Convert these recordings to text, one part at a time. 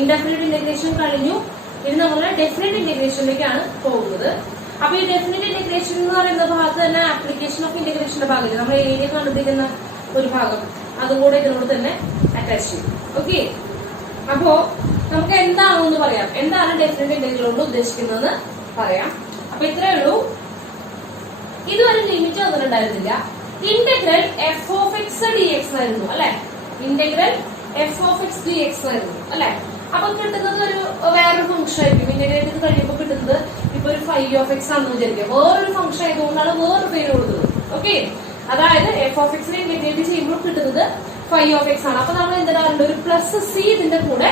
Indefinite integration കഴിഞ്ഞു. ഇനി നമ്മൾ ഡെഫിനിറ്റ് ഇന്റഗ്രേഷനിലേക്കാണ് പോകുന്നത്. അപ്പൊ ഈ ഡെഫിനിറ്റ് ഇന്റഗ്രേഷൻ എന്ന് പറയുന്ന ഭാഗത്ത് തന്നെ ആപ്ലിക്കേഷൻ ഓഫ് ഇന്റഗ്രേഷന്റെ ഭാഗത്ത് നമ്മൾ ഏരിയ കണ്ടുപിടിക്കുന്ന ഒരു ഭാഗം അതും കൂടെ ഇതിനോട് തന്നെ അറ്റാച്ച് ചെയ്യും. ഓക്കെ, അപ്പോ നമുക്ക് എന്താണെന്ന് പറയാം. എന്താണ് ഡെഫിനിറ്റ് ഇന്റഗ്രൽ കൊണ്ട് ഉദ്ദേശിക്കുന്നതെന്ന് പറയാം. അപ്പൊ ഇത്രയേ ഉള്ളൂ. ഇതുവരെ ലിമിറ്റ് വന്നിട്ടുണ്ടായിരുന്നില്ല. Integral f of x d x ആയിരുന്നു അല്ലെ. Integral f of x d x ആയിരുന്നു അല്ലെ. അപ്പൊ കിട്ടുന്നത് ഒരു വേറൊരു ഫംഗ്ഷൻ ആയിരിക്കും. ഇന്റഗ്രേറ്റ് ചെയ്ത് കഴിയുമ്പോൾ കിട്ടുന്നത് ഇപ്പൊ ഒരു ഫൈവ് ഓഫ് എക്സ് ആണെന്ന് വിചാരിക്കുക. വേറൊരു ഫംഗ്ഷൻ ആയതുകൊണ്ടാണ് വേറൊരു പേര് കൊടുത്തത്. ഓക്കെ, അതായത് എഫ് ഓഫ് എക്സിനെ ഇന്റഗ്രേറ്റ് ചെയ്യുമ്പോൾ കിട്ടുന്നത് ഫൈവ് ഓഫ് എക്സ് ആണ്. അപ്പൊ നമ്മൾ എന്തിടാറുണ്ട്, ഒരു പ്ലസ് സി ഇതിന്റെ കൂടെ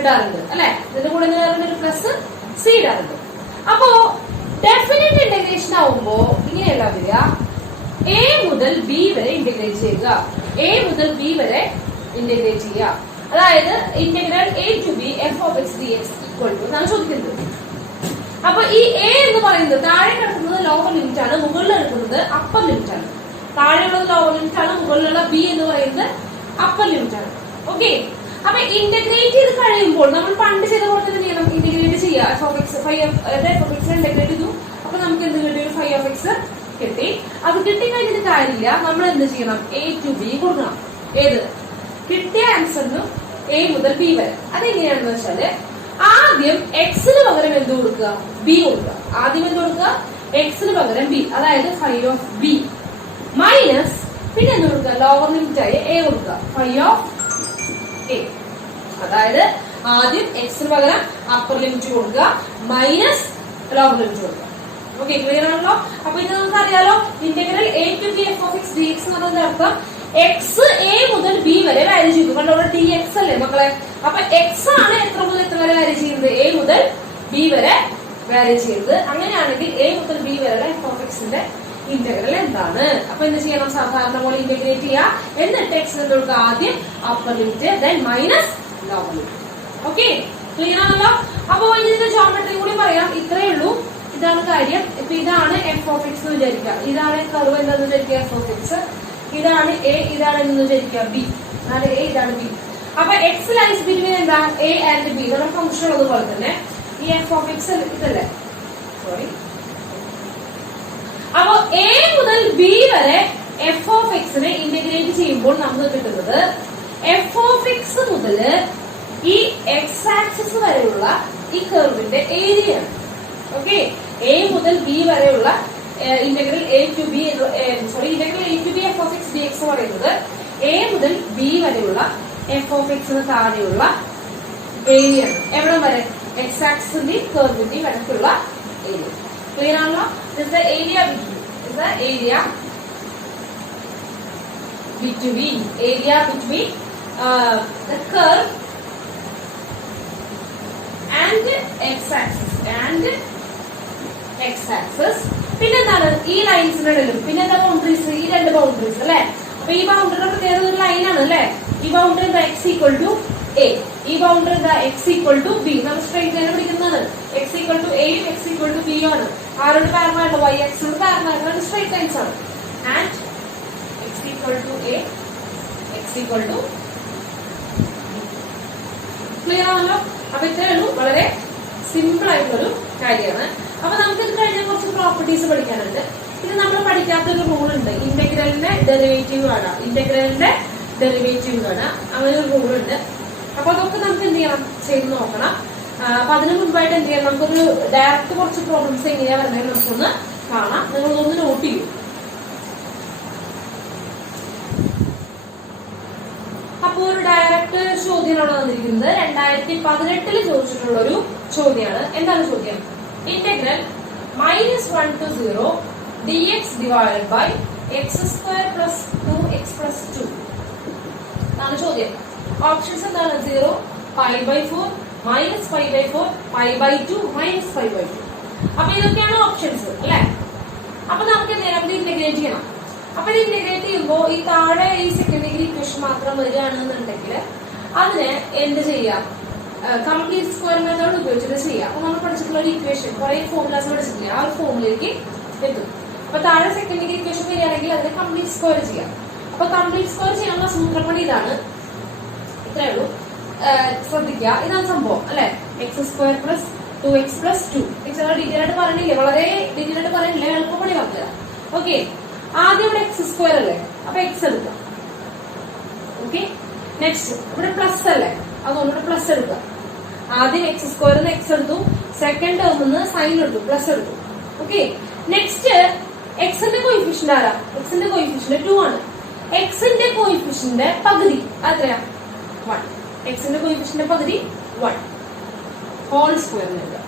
ഇടാറുണ്ട് അല്ലെ. ഇതിന്റെ കൂടെ എന്തിടാറുണ്ട്, ഒരു പ്ലസ് സി ഇടാറുണ്ട്. അപ്പോ ഡെഫിനിറ്റ് ഇന്റഗ്രേഷൻ ആവുമ്പോ ഇങ്ങനെയല്ല വരിക. എ മുതൽ ബി വരെ ഇന്റഗ്രേറ്റ് ചെയ്യുക. എ മുതൽ ബി വരെ ഇന്റഗ്രേറ്റ് ചെയ്യുക. അതായത് integral a to b f of x d x equal to എന്നാണ് ചോദിക്കുന്നത്. അപ്പൊ ഈ എ എന്ന് പറയുന്നത് താഴെ കിടക്കുന്നത് ലോവർ ലിമിറ്റ് ആണ്, മുകളിൽ എടുക്കുന്നത് അപ്പർ ലിമിറ്റ് ആണ്. താഴെയുള്ളത് ലോവർ ലിമിറ്റ് ആണ്, മുകളിലുള്ള ബി എന്ന് പറയുന്നത് അപ്പർ ലിമിറ്റ് ആണ്. ഓക്കെ, അപ്പൊ ഇന്റഗ്രേറ്റ് ചെയ്ത് കഴിയുമ്പോൾ നമ്മൾ പണ്ട് ചെയ്ത പോലെ തന്നെ ചെയ്യണം. ഇന്റഗ്രേറ്റ് ചെയ്യുക. എഫ് ഓഫ് എക്സ് ഇന്റഗ്രേറ്റ് ചെയ്തു. അപ്പൊ നമുക്ക് എന്ത് കിട്ടി, ഒരു ഫൈവ് ഓഫ് എക്സ് കിട്ടി. അത് കിട്ടിക്കഴിഞ്ഞിട്ട് കാര്യമില്ല, നമ്മൾ എന്ത് ചെയ്യണം, എ ടു ബി കൊടുക്കണം. ഏത് കിട്ടിയ ആൻസറിനും എ മുതൽ ബി വരെ. അതെങ്ങനെയാണെന്ന് വെച്ചാല് ആദ്യം എക്സിന് പകരം എന്ത് കൊടുക്കുക, ബി കൊടുക്കുക. ആദ്യം എന്ത് കൊടുക്കുക, എക്സിന് പകരം ബി, അതായത് ഫൈവ് ഓഫ് ബി മൈനസ് പിന്നെ എന്ത് കൊടുക്കുക, ലോവർ ലിമിറ്റ് ആയി എ കൊടുക്കുക, ഫൈവ് ഓഫ് എ. അതായത് ആദ്യം എക്സിന് പകരം അപ്പർ ലിമിറ്റ് കൊടുക്കുക മൈനസ് ലോവർ ലിമിറ്റ് കൊടുക്കുക. ഓക്കെ, ക്ലിയർ ആണല്ലോ. അപ്പൊ ഇത് നമുക്ക് അറിയാലോ, integral a to b f of x d x എന്ന് പറയുന്നത് അർത്ഥം എക്സ് എ മുതൽ ബി വരെ വാല്യൂ ചെയ്തു. കണ്ടോ, ഇവിടെ ഡി എക്സ് അല്ലേ മക്കളെ. അപ്പൊ എക്സ് ആണ് എത്ര മുതൽ എത്ര വരെ വാല്യൂ ചെയ്യുന്നത്, എ മുതൽ ബി വരെ വാല്യൂ ചെയ്യുന്നത്. അങ്ങനെയാണെങ്കിൽ എ മുതൽ ബി വരെ എഫ് ഓഫ് എക്സിന്റെ ഇന്റഗ്രൽ എന്താണ്? അപ്പൊ എന്ത് ചെയ്യണം, സാധാരണ പോലെ ഇന്റഗ്രേറ്റ് ചെയ്യാം. എന്നിട്ട് എക്സ് എന്ത് കൊടുക്കുക, ആദ്യം upper limit then minus lower limit. Okay, clear ആണല്ലോ. അപ്പൊ ഇതിന്റെ ജോമെട്രി കൂടി പറയാം. ഇത്രയേ ഉള്ളൂ. ഇതാണ് കാര്യം. ഇപ്പൊ ഇതാണ് എഫ് ഓഫ് എക്സ് എന്ന് വിചാരിക്കുക. ഇതാണ് കർവ് എന്താന്ന് വിചാരിക്കുക, എഫ് ഓഫ് എക്സ്. ഇതാണ് എ, ഇതാണ് എന്ന് വിചാരിക്കുക ബി. ഇതാണ് എ, ഇതാണ് ബി. അപ്പൊ എക്സ് ലൈസ് ബിറ്റ്വീൻ എന്താ, എ ആൻഡ് ബി. നമ്മുടെ ഫംഗ്ഷൻ ഉള്ളതുപോലെ തന്നെ ഈ എഫ് ഓഫ് എക്സ് ഇതല്ലേ, സോറി. അപ്പൊ എ മുതൽ ബി വരെ എഫ് ഓഫ് എക്സിനെ ഇന്റഗ്രേറ്റ് ചെയ്യുമ്പോൾ നമുക്ക് കിട്ടുന്നത് എഫ് ഓഫ് എക്സ് മുതൽ ഈ എക്സ് ആക്സിസ് വരെയുള്ള ഈ കർവിന്റെ ഏരിയ ആണ്. ഓക്കെ, എ മുതൽ ബി വരെയുള്ള integral a to b integral a to b f of x d x പറയുന്നത് എ മുതൽ ബി വരെയുള്ള എഫ് ഓഫ് എക്സിന് താഴെയുള്ള ഏരിയ ആണ്. എവിടം വരെ, എക്സ് ആക്സിന്റെയും കർവിന്റെയും ഇടയ്ക്കുള്ള ഏരിയ. ക്ലിയർ ആണല്ലോ. Area between the curve and x-axis. പിന്നെന്താണ്, ഈ ലൈൻസിന്റെ ഇടയിലും പിന്നെന്താ ബൗണ്ടറീസ്, ഈ രണ്ട് ബൗണ്ടറീസ് അല്ലെ. അപ്പൊ ഈ ബൗണ്ടറിയുടെ പ്രത്യേകത ഒരു ലൈനാണ് അല്ലെ. ഈ ബൗണ്ടറി എന്താ, എക്സ് ഈക്വൽ ടു എ. ഈ ബൗണ്ടറി എന്താ, എക്സ് ഈക്വൽ ടു ബി. നമ്മൾ സ്ട്രൈറ്റ് ലൈൻ പിടിക്കുന്നതാണ്. എക്സ് ഈക്വൽ ടു എയും എക്സ് ഈക്വൽ ടു ബിയും ആണ്. ആരോട് പാരമായിട്ട്, വൈ എക്സിനോട് പാരമായിട്ട് സ്ട്രൈറ്റ് ലൈൻസ് ആണ്. And x equal to a, x equal to. Clear ആണല്ലോ. അപ്പൊ ഇത്രയേ ഉള്ളൂ. വളരെ സിമ്പിൾ ആയിട്ടുള്ളൊരു കാര്യമാണ്. അപ്പൊ നമുക്ക് ഇത് കഴിഞ്ഞ കുറച്ച് പ്രോപ്പർട്ടീസ് പഠിക്കാനുണ്ട്. ഇത് നമ്മൾ പഠിക്കാത്തൊരു റൂൾ ഉണ്ട്. ഇന്റഗ്രലിന്റെ ഡെറിവേറ്റീവ് കാണാം, ഇന്റഗ്രലിന്റെ ഡെറിവേറ്റീവ് കാണാം, അങ്ങനെ ഒരു റൂൾ ഉണ്ട്. അപ്പൊ അതൊക്കെ നമുക്ക് എന്ത് ചെയ്യണം, ചെയ്ത് നോക്കണം. അപ്പൊ അതിന് മുൻപായിട്ട് എന്ത് ചെയ്യാം, നമുക്കൊരു ഡയറക്റ്റ് കുറച്ച് പ്രോബ്ലംസ് എങ്ങനെയാ വരുന്നത് നമുക്കൊന്ന് കാണാം. നിങ്ങളൊന്ന് നോട്ട് ചെയ്യൂ. അപ്പൊ ഒരു ഡയറക്റ്റ് ചോദ്യമാണ് വന്നിരിക്കുന്നത്. 2018 ചോദിച്ചിട്ടുള്ള ഒരു ചോദ്യമാണ്. എന്താണ് ചോദ്യം? Integral -1 to 0 dx divided by x² plus 2x plus 2 ആണ് ചോദ്യം. ഓപ്ഷൻസ് എന്താണ്? 0, π/4, -π/4, π/2, -π/2. അപ്പൊ ഇതൊക്കെയാണ് ഓപ്ഷൻസ് അല്ലെ. അപ്പൊ നമുക്ക് എന്ത് ചെയ്യണം, ഇത് ഇന്റഗ്രേറ്റ് ചെയ്യണം. അപ്പൊ ഇത് ഇന്റഗ്രേറ്റ് ചെയ്യുമ്പോൾ ഈ താഴെ ഈ സെക്കൻഡ് ഡിഗ്രി ഇക്വേഷൻ മാത്രം വരികയാണെന്നുണ്ടെങ്കിൽ അതിനെ എന്ത് ചെയ്യാം, കംപ്ലീറ്റ് സ്ക്വയർ മെത്തേഡ് ഉപയോഗിച്ചിട്ട് ചെയ്യാം. അപ്പൊ നമ്മൾ പഠിച്ചിട്ടുള്ള ഒരു ഇക്വേഷൻ, കുറെ ഫോർമുലാസ് പഠിച്ചിട്ടില്ല, ആ ഒരു ഫോർമുലയിലേക്ക് എത്തും. അപ്പൊ താഴെ സെക്കൻഡ് ഡിഗ്രി ഇക്വേഷൻ വരികയാണെങ്കിൽ അതിനെ കംപ്ലീറ്റ് സ്ക്വയർ ചെയ്യാം. അപ്പൊ കംപ്ലീറ്റ് സ്ക്വയർ ചെയ്യാനുള്ള സൂത്രപ്പണി ഇതാണ്. ഇത്രയേ ഉള്ളൂ. ശ്രദ്ധിക്കുക, ഇതാണ് സംഭവം അല്ലെ. X square plus 2x plus 2. X detail ആയിട്ട് പറയണില്ലേ, വളരെ ഡീറ്റെയിൽ ആയിട്ട് പറയണില്ലേ, എളുപ്പപ്പണി പറഞ്ഞുതരാം. ഓക്കെ, ആദ്യം ഇവിടെ എക്സ് സ്ക്വയർ അല്ലേ, അപ്പൊ എക്സ് എടുക്കാം. ഓക്കെ, നെക്സ്റ്റ് ഇവിടെ പ്ലസ് അല്ലേ, അതുകൊണ്ട് ഇവിടെ പ്ലസ് എടുക്കാം. ആദ്യം എക്സ് സ്ക്വയറിന് എക്സ് എടുത്തു, സെക്കൻഡ് ടേമിന്ന് സൈൻ എടുത്തു, പ്ലസ് എടുത്തു. ഓക്കെ, നെക്സ്റ്റ് എക്സിന്റെ കോയിഫിഷ്യന്റ് ആരാ, എക്സിന്റെ കോയിഫിഷ്യന്റ് 2 ആണ്. എക്സിന്റെ കോയിഫിഷ്യന്റ് പകുതി എത്രയാ, 1. എക്സിന്റെ കോയിഫിഷ്യന്റ് പകുതി 1 ഹോൾ സ്ക്വയറിന് എടുക്കുക.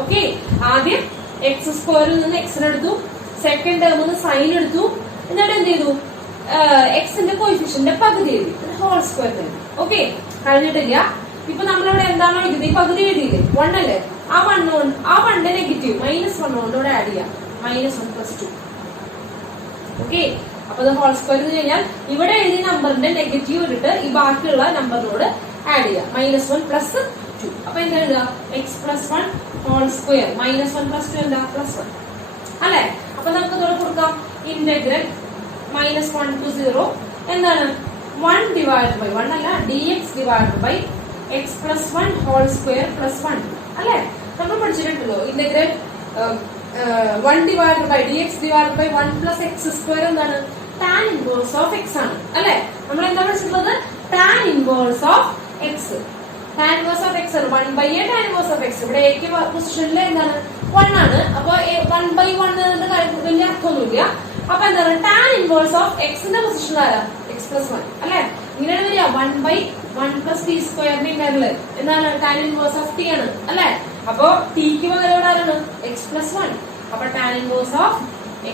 ഓക്കെ, ആദ്യം എക്സ് സ്ക്വയറിൽ നിന്ന് എക്സിനെടുത്തു, സെക്കൻഡ് ടേമിന്ന് സൈൻ എടുത്തു, എന്നിട്ട് എന്ത് ചെയ്തു, എക്സിന്റെ കോയിഫിഷ്യന്റ് പകുതി എഴുതി, ഹോൾ സ്ക്വയറിന് എഴുതി. ഓക്കെ, കഴിഞ്ഞിട്ടില്ല. ഇപ്പൊ നമ്മളിവിടെ എന്താണ് എഴുതിയത്, ഈ പകുതി എഴുതിയില്ലേ, 1 അല്ലേ, ആ 1 നെഗറ്റീവ് -1 കൊണ്ട് ഇവിടെ ആഡ് ചെയ്യാം, -1 + 2. ഓക്കെ, അപ്പൊ ഇത് ഹോൾ സ്ക്വയർ എന്ന് കഴിഞ്ഞാൽ ഇവിടെ എഴുതിയ നമ്പറിന്റെ നെഗറ്റീവ് ഇട്ടിട്ട് ഈ ബാക്കിയുള്ള നമ്പറിനോട് ആഡ് ചെയ്യാം, -1 + 2. അപ്പൊ എന്താ എഴുതുക, എക്സ് പ്ലസ് 1 ഹോൾ സ്ക്വയർ, -1 + 2 എന്താ +1 അല്ലെ. അപ്പൊ നമുക്ക് ഇതോടെ കൊടുക്കാം, ഇന്റഗ്രൽ -1 to 0 എന്താണ് 1/1 അല്ല, dx / x + 1 ഹോൾ സ്ക്വയർ +1 അല്ലെ. നമ്മൾ പഠിച്ചിട്ടുണ്ടല്ലോ ഇന്റഗ്രൽ 1/dx / 1 + x² എന്താണ്, tan inverse of x ആണ് അല്ലെ. നമ്മൾ എന്താ പഠിച്ചിട്ടുള്ളത്, tan inverse of x. tan inverse of x 1/a tan inverse of x. ഇവിടെ a പൊസിഷനിൽ എന്താണ് 1 ആണ്. അപ്പൊ 1/1 എന്ന കാര്യം വലിയ അർത്ഥമൊന്നുമില്ല. അപ്പൊ എന്താണ് tan inverse of x ന്റെ പൊസിഷൻ ആരാ, x + 1 അല്ലെ. ഇങ്ങനെയാണ് വരിക, 1/1 + t² ഇന്റഗ്രൽ എന്താണ് tan inverse of t ആണ് അല്ലെ. അപ്പൊ tക്ക് പകരം ആരാണ്, x + 1. അപ്പൊ tan inverse of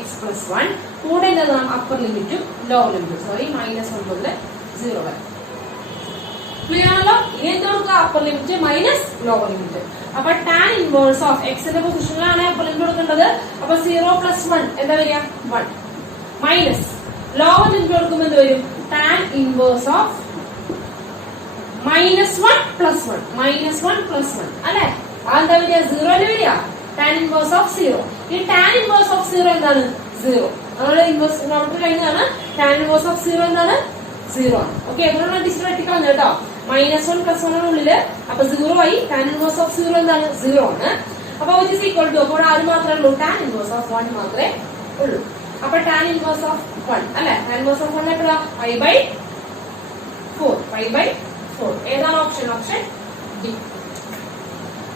x + 1 കൂടെ എന്താണ് അപ്പർ ലിമിറ്റും ലോവർ ലിമിറ്റും, സോറി -1 മുതൽ 0 വരെ. ക്ലിയർ ആണല്ലോ. ഇനി എന്ത് കൊടുക്കുക, upper limit minus lower limit. അപ്പൊ tan inverse of x ന്റെ പൊസിഷനിലാണ് അപ്പർ ലിമിറ്റ് കൊടുക്കേണ്ടത്. അപ്പൊ 0 + 1 എന്താ വരിക, 1 മൈനസ് ലോവർ ലിമിറ്റ് കൊടുക്കുമ്പോൾ എന്ത് വരും, tan inverse of -1 + 1 -1 + 1 അല്ലെ. അതെന്താ വരിക, 0 അല്ലേ വരിക, tan inverse of 0. ഈ tan inverse of 0 എന്താണ്, 0. നമ്മുടെ ഇൻവേഴ്സ് നോട്ട് കഴിഞ്ഞാണ് tan inverse of 0 എന്താണ്, 0 ആണ്. ഓക്കെ, അതുകൊണ്ടാണ് ഡിസ്റ്റർ വെട്ടിക്കളഞ്ഞത് കേട്ടോ. -1 + 1 ഉള്ളില്, അപ്പൊ 0 ആയി. tan inverse of 0 എന്താണ്, 0 ആണ്. അപ്പൊ which is equal to, അപ്പോൾ ആര് മാത്രമേ ഉള്ളൂ, tan inverse of 1 മാത്രമേ ഉള്ളൂ. അപ്പൊ tan inverse of 1 അല്ലെ, tan inverse of 1 എത്ര, π/4. ഏതാണ് ഓപ്ഷൻ, ഓപ്ഷൻ ഡി.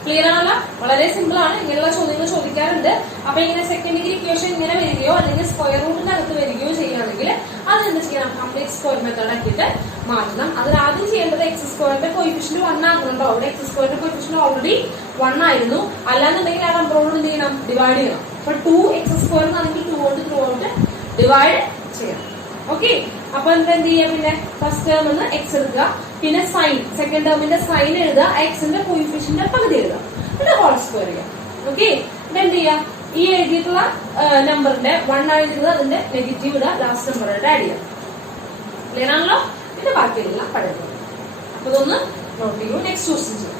ക്ലിയർ ആണല്ലോ, വളരെ സിമ്പിൾ ആണ്. ഇങ്ങനെയുള്ള ചോദ്യങ്ങൾ ചോദിക്കാറുണ്ട്. അപ്പൊ ഇങ്ങനെ സെക്കൻഡ് ഡിഗ്രി ഇക്വേഷൻ ഇങ്ങനെ വരികയോ അല്ലെങ്കിൽ സ്ക്വയർ റൂട്ടിനകത്ത് വരികയോ ചെയ്യുകയാണെങ്കിൽ അത് എന്ത് ചെയ്യണം, കംപ്ലീറ്റ് സ്ക്വയർ മെത്തേഡ് ആക്കിയിട്ട് മാറ്റണം. അതിൽ ആദ്യം ചെയ്യേണ്ടത് എക്സ് സ്ക്വയറിന്റെ കോയിഫിഷ്യന്റ് 1 ആക്കണം കേട്ടോ. അവിടെ എക്സ് സ്ക്വയറിന്റെ കോയിഫിഷ്യന്റ് ഓൾറെഡി 1 ആയിരുന്നു. അല്ലാന്നുണ്ടെങ്കിൽ ആ നമ്പറോട് എന്ത് ചെയ്യണം, ഡിവൈഡ് ചെയ്യണം. അപ്പൊ 2x² ആണെങ്കിൽ 2 കൊണ്ട് ത്രൂ ഔട്ട് ഡിവൈഡ് ചെയ്യണം. ഓക്കെ, അപ്പൊ എന്ത് ചെയ്യാം, പിന്നെ ഫസ്റ്റ് ടേമിന്ന് എക്സ് എടുക്കുക, പിന്നെ സൈൻ സെക്കൻഡ് ടേമിന്റെ സൈൻ എഴുതുക, എക്സിന്റെ കോയിഫിഷ്യന്റ് പകുതി എഴുതുക, പിന്നെ ഹോൾ സ്ക്വയർ ചെയ്യാം. ഓക്കെ, എന്ത് ചെയ്യാം, ഈ എഴുതിയിട്ടുള്ള നമ്പറിന്റെ 1 ആയിരുന്നത് അതിന്റെ നെഗറ്റീവ് ഇടുക, ലാസ്റ്റ് നമ്പറായിട്ട് ആഡ് ചെയ്യാം. ക്ലിയർ ആണല്ലോ. പിന്നെ ബാക്കിയുള്ള പഠിക്കുക. അപ്പൊ ഇതൊന്ന് നോട്ട് ചെയ്യൂ. നെക്സ്റ്റ് ക്വസ്റ്റ്യൻ ചെയ്യാം.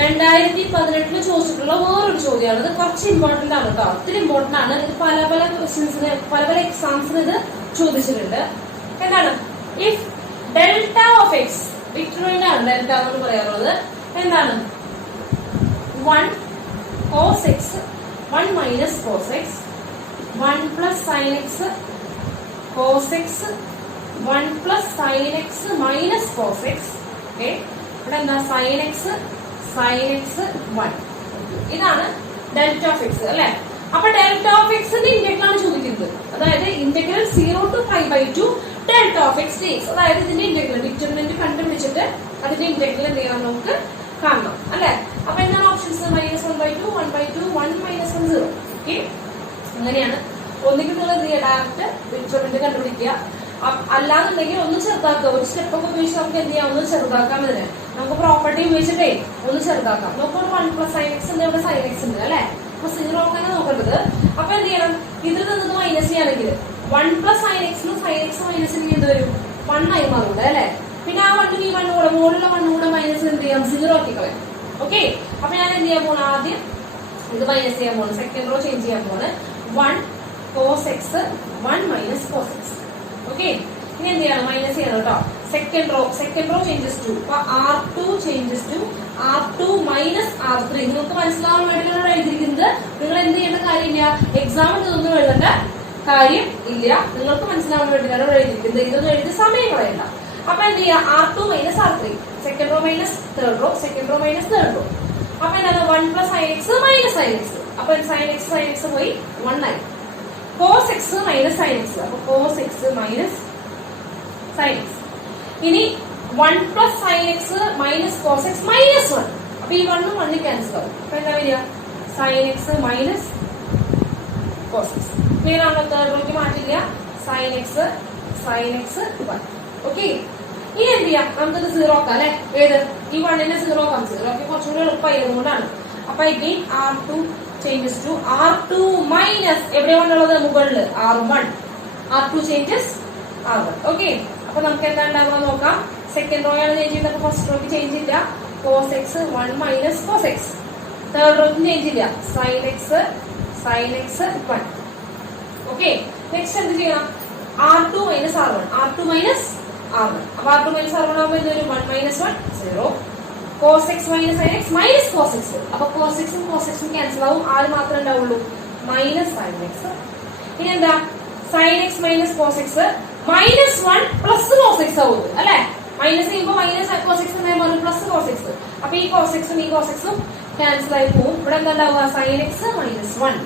2018 ചോദിച്ചിട്ടുള്ള വേറൊരു ചോദ്യമാണ്. ഇത് കുറച്ച് ഇമ്പോർട്ടന്റ് ആണ് കേട്ടോ, ഒത്തിരി ഇമ്പോർട്ടന്റ് ആണ്. ഇത് പല ക്വസ്റ്റ്യൻസിന് പല എക്സാംസിന് ഇത് ചോദിച്ചിട്ടുണ്ട്. എന്താണ്, if delta of X, determinant ആണ് ഡെൽറ്റ എന്ന് പറയാറുള്ളത്. എന്താണ്, 1 cos x 1 minus cos x 1 plus sin x cos x 1 plus sin x minus cos x. Okay, ഇവിടെ എന്താ, sin x 1. ഇതാണ് ഡെൽറ്റ ഓഫ് എക്സ് അല്ലെ. അപ്പൊ ഡെൽറ്റ ഓഫ് എക്സിന്റെ ഇന്റഗ്രൽ ആണ് ചോദിക്കുന്നത്. അതായത് integral 0 to π/2 delta of x dx. അതായത് ഇതിന്റെ ഇന്റഗ്രൽ ഡിറ്റർമിനന്റ് കണ്ടുപിടിച്ചിട്ട് അതിന്റെ ഇന്റഗ്രൽ എന്ത് ചെയ്യണം, നമുക്ക് കാണണം അല്ലെ. അപ്പൊ എന്താണ് ഓപ്ഷൻസ്, -1/2 1/2 1 -1 0. ഓക്കെ, അങ്ങനെയാണ്. ഒന്നുകിൽ നിങ്ങൾ എന്ത് ചെയ്യുക, ഡയറക്റ്റ് ഡിറ്റർമിനന്റ് കണ്ടുപിടിക്കുക. അല്ലാന്നുണ്ടെങ്കിൽ ഒന്ന് ചെറുതാക്കുക. ഒരു സ്റ്റെപ്പ് ഒക്കെ ഉപയോഗിച്ച് നമുക്ക് എന്ത് ചെയ്യാം, ഒന്ന് ചെറുതാക്കാം. ഇതിന് നമുക്ക് പ്രോപ്പർട്ടി ഉപയോഗിച്ചിട്ടേ ഒന്ന് ചെറുതാക്കാം. നോക്കുമ്പോൾ 1 plus sin x ഉണ്ട്, ഇവിടെ sin x ഉണ്ട് അല്ലെ. അപ്പൊ 0 ആക്കാനാ നോക്കേണ്ടത്. അപ്പൊ എന്ത് ചെയ്യണം, ഇതിൽ നിന്ന് മൈനസ് ചെയ്യുകയാണെങ്കിൽ 1 plus sin x sin x minus എന്ത് വരും, 1 ആയി മാറുണ്ട് അല്ലെ. പിന്നെ ആ 1 ഈ 1 കൂടെ മുകളിലുള്ള 1 കൂടെ മൈനസ് എന്ത് ചെയ്യാം, 0 ആക്കി കളയാം. ഓക്കെ, അപ്പൊ ഞാൻ എന്ത് ചെയ്യാൻ പോണു, ആദ്യം ഇത് മൈനസ് ചെയ്യാൻ പോണു, സെക്കൻഡ് റോ ചേഞ്ച് ചെയ്യാൻ പോണ്. 1 cos x 1 minus cos x. Okay, ഇനി എന്ത് ചെയ്യണം? മൈനസ് ചെയ്യണം കേട്ടോ. Second row changes to. അപ്പൊ R2 changes to R2 minus R3. നിങ്ങൾക്ക് മനസ്സിലാവാൻ വേണ്ടിയിട്ടാണ് എഴുതിയിരിക്കുന്നത്. നിങ്ങൾ എന്ത് ചെയ്യേണ്ട കാര്യമില്ല, എക്സാമിൽ ഇതൊന്നും എഴുതേണ്ട കാര്യം ഇല്ല. നിങ്ങൾക്ക് മനസ്സിലാവാൻ വേണ്ടിയിട്ടാണ് എഴുതിയിരിക്കുന്നത്. ഇതൊന്നും എഴുതി സമയം കളയണ്ട. അപ്പൊ എന്ത് ചെയ്യാം? R2 minus R3. Second row minus third row, second row minus third row. അപ്പൊ എന്താണ്? 1 plus sin x minus sin x. അപ്പൊ sin x പോയി 1 ആയി. cos x minus sin x. അപ്പൊ cos x minus sin x. ഇനി 1 plus sin x minus cos x minus 1. അപ്പൊ ഈ 1 1 cancel ആവും. അപ്പൊ എന്താ വരിക? sin x minus cos x. Clear ആണോ? തേർഡ് റോയ്ക്ക് മാറ്റില്ല. sin x 1. ഓക്കെ. ഇനി എന്ത് ചെയ്യാം? നമുക്കത് 0 ആക്കാം അല്ലെ? ഏത്? ഈ 1നെ 0 ആക്കാം. 0 ആക്കി കുറച്ചുകൂടി എളുപ്പമായതുകൊണ്ടാണ്. അപ്പൊ again R2 changes to R2 minus എവിടെയാണുള്ളത്? മുകളില് R1. R2 changes R1. Okay. അപ്പൊ നമുക്ക് എന്താ ഉണ്ടാവുക നോക്കാം. സെക്കൻഡ് റോ ആണ് ചേഞ്ച് ചെയ്യുന്നത്. ഫസ്റ്റ് റോക്ക് ചേഞ്ച് ഇല്ല. cos x 1 minus cos x. Third rock change ഇല്ല. sin x 1. ഓക്കെ. നെക്സ്റ്റ് എന്ത് ചെയ്യണം? R2 minus R1. R2 minus R1. അപ്പൊ R2 മൈനസ് R1 ആകുമ്പോൾ എന്തൊരു 1 minus 1 0. cos x minus sin x minus cos x. അപ്പൊ cos x cancel ആവും. ആര് മാത്രമേ ഉണ്ടാവുള്ളൂ? Minus sin x. ഇനി എന്താ? sin x minus cos x minus 1 plus cos x ആവും അല്ലെ? മൈനസ് ചെയ്യുമ്പോൾ minus cos x plus cos x. അപ്പൊ ഈ cos x ഈ cos x ക്യാൻസൽ ആയി പോവും. ഇവിടെ എന്താ ഉണ്ടാവുക? sin x minus 1.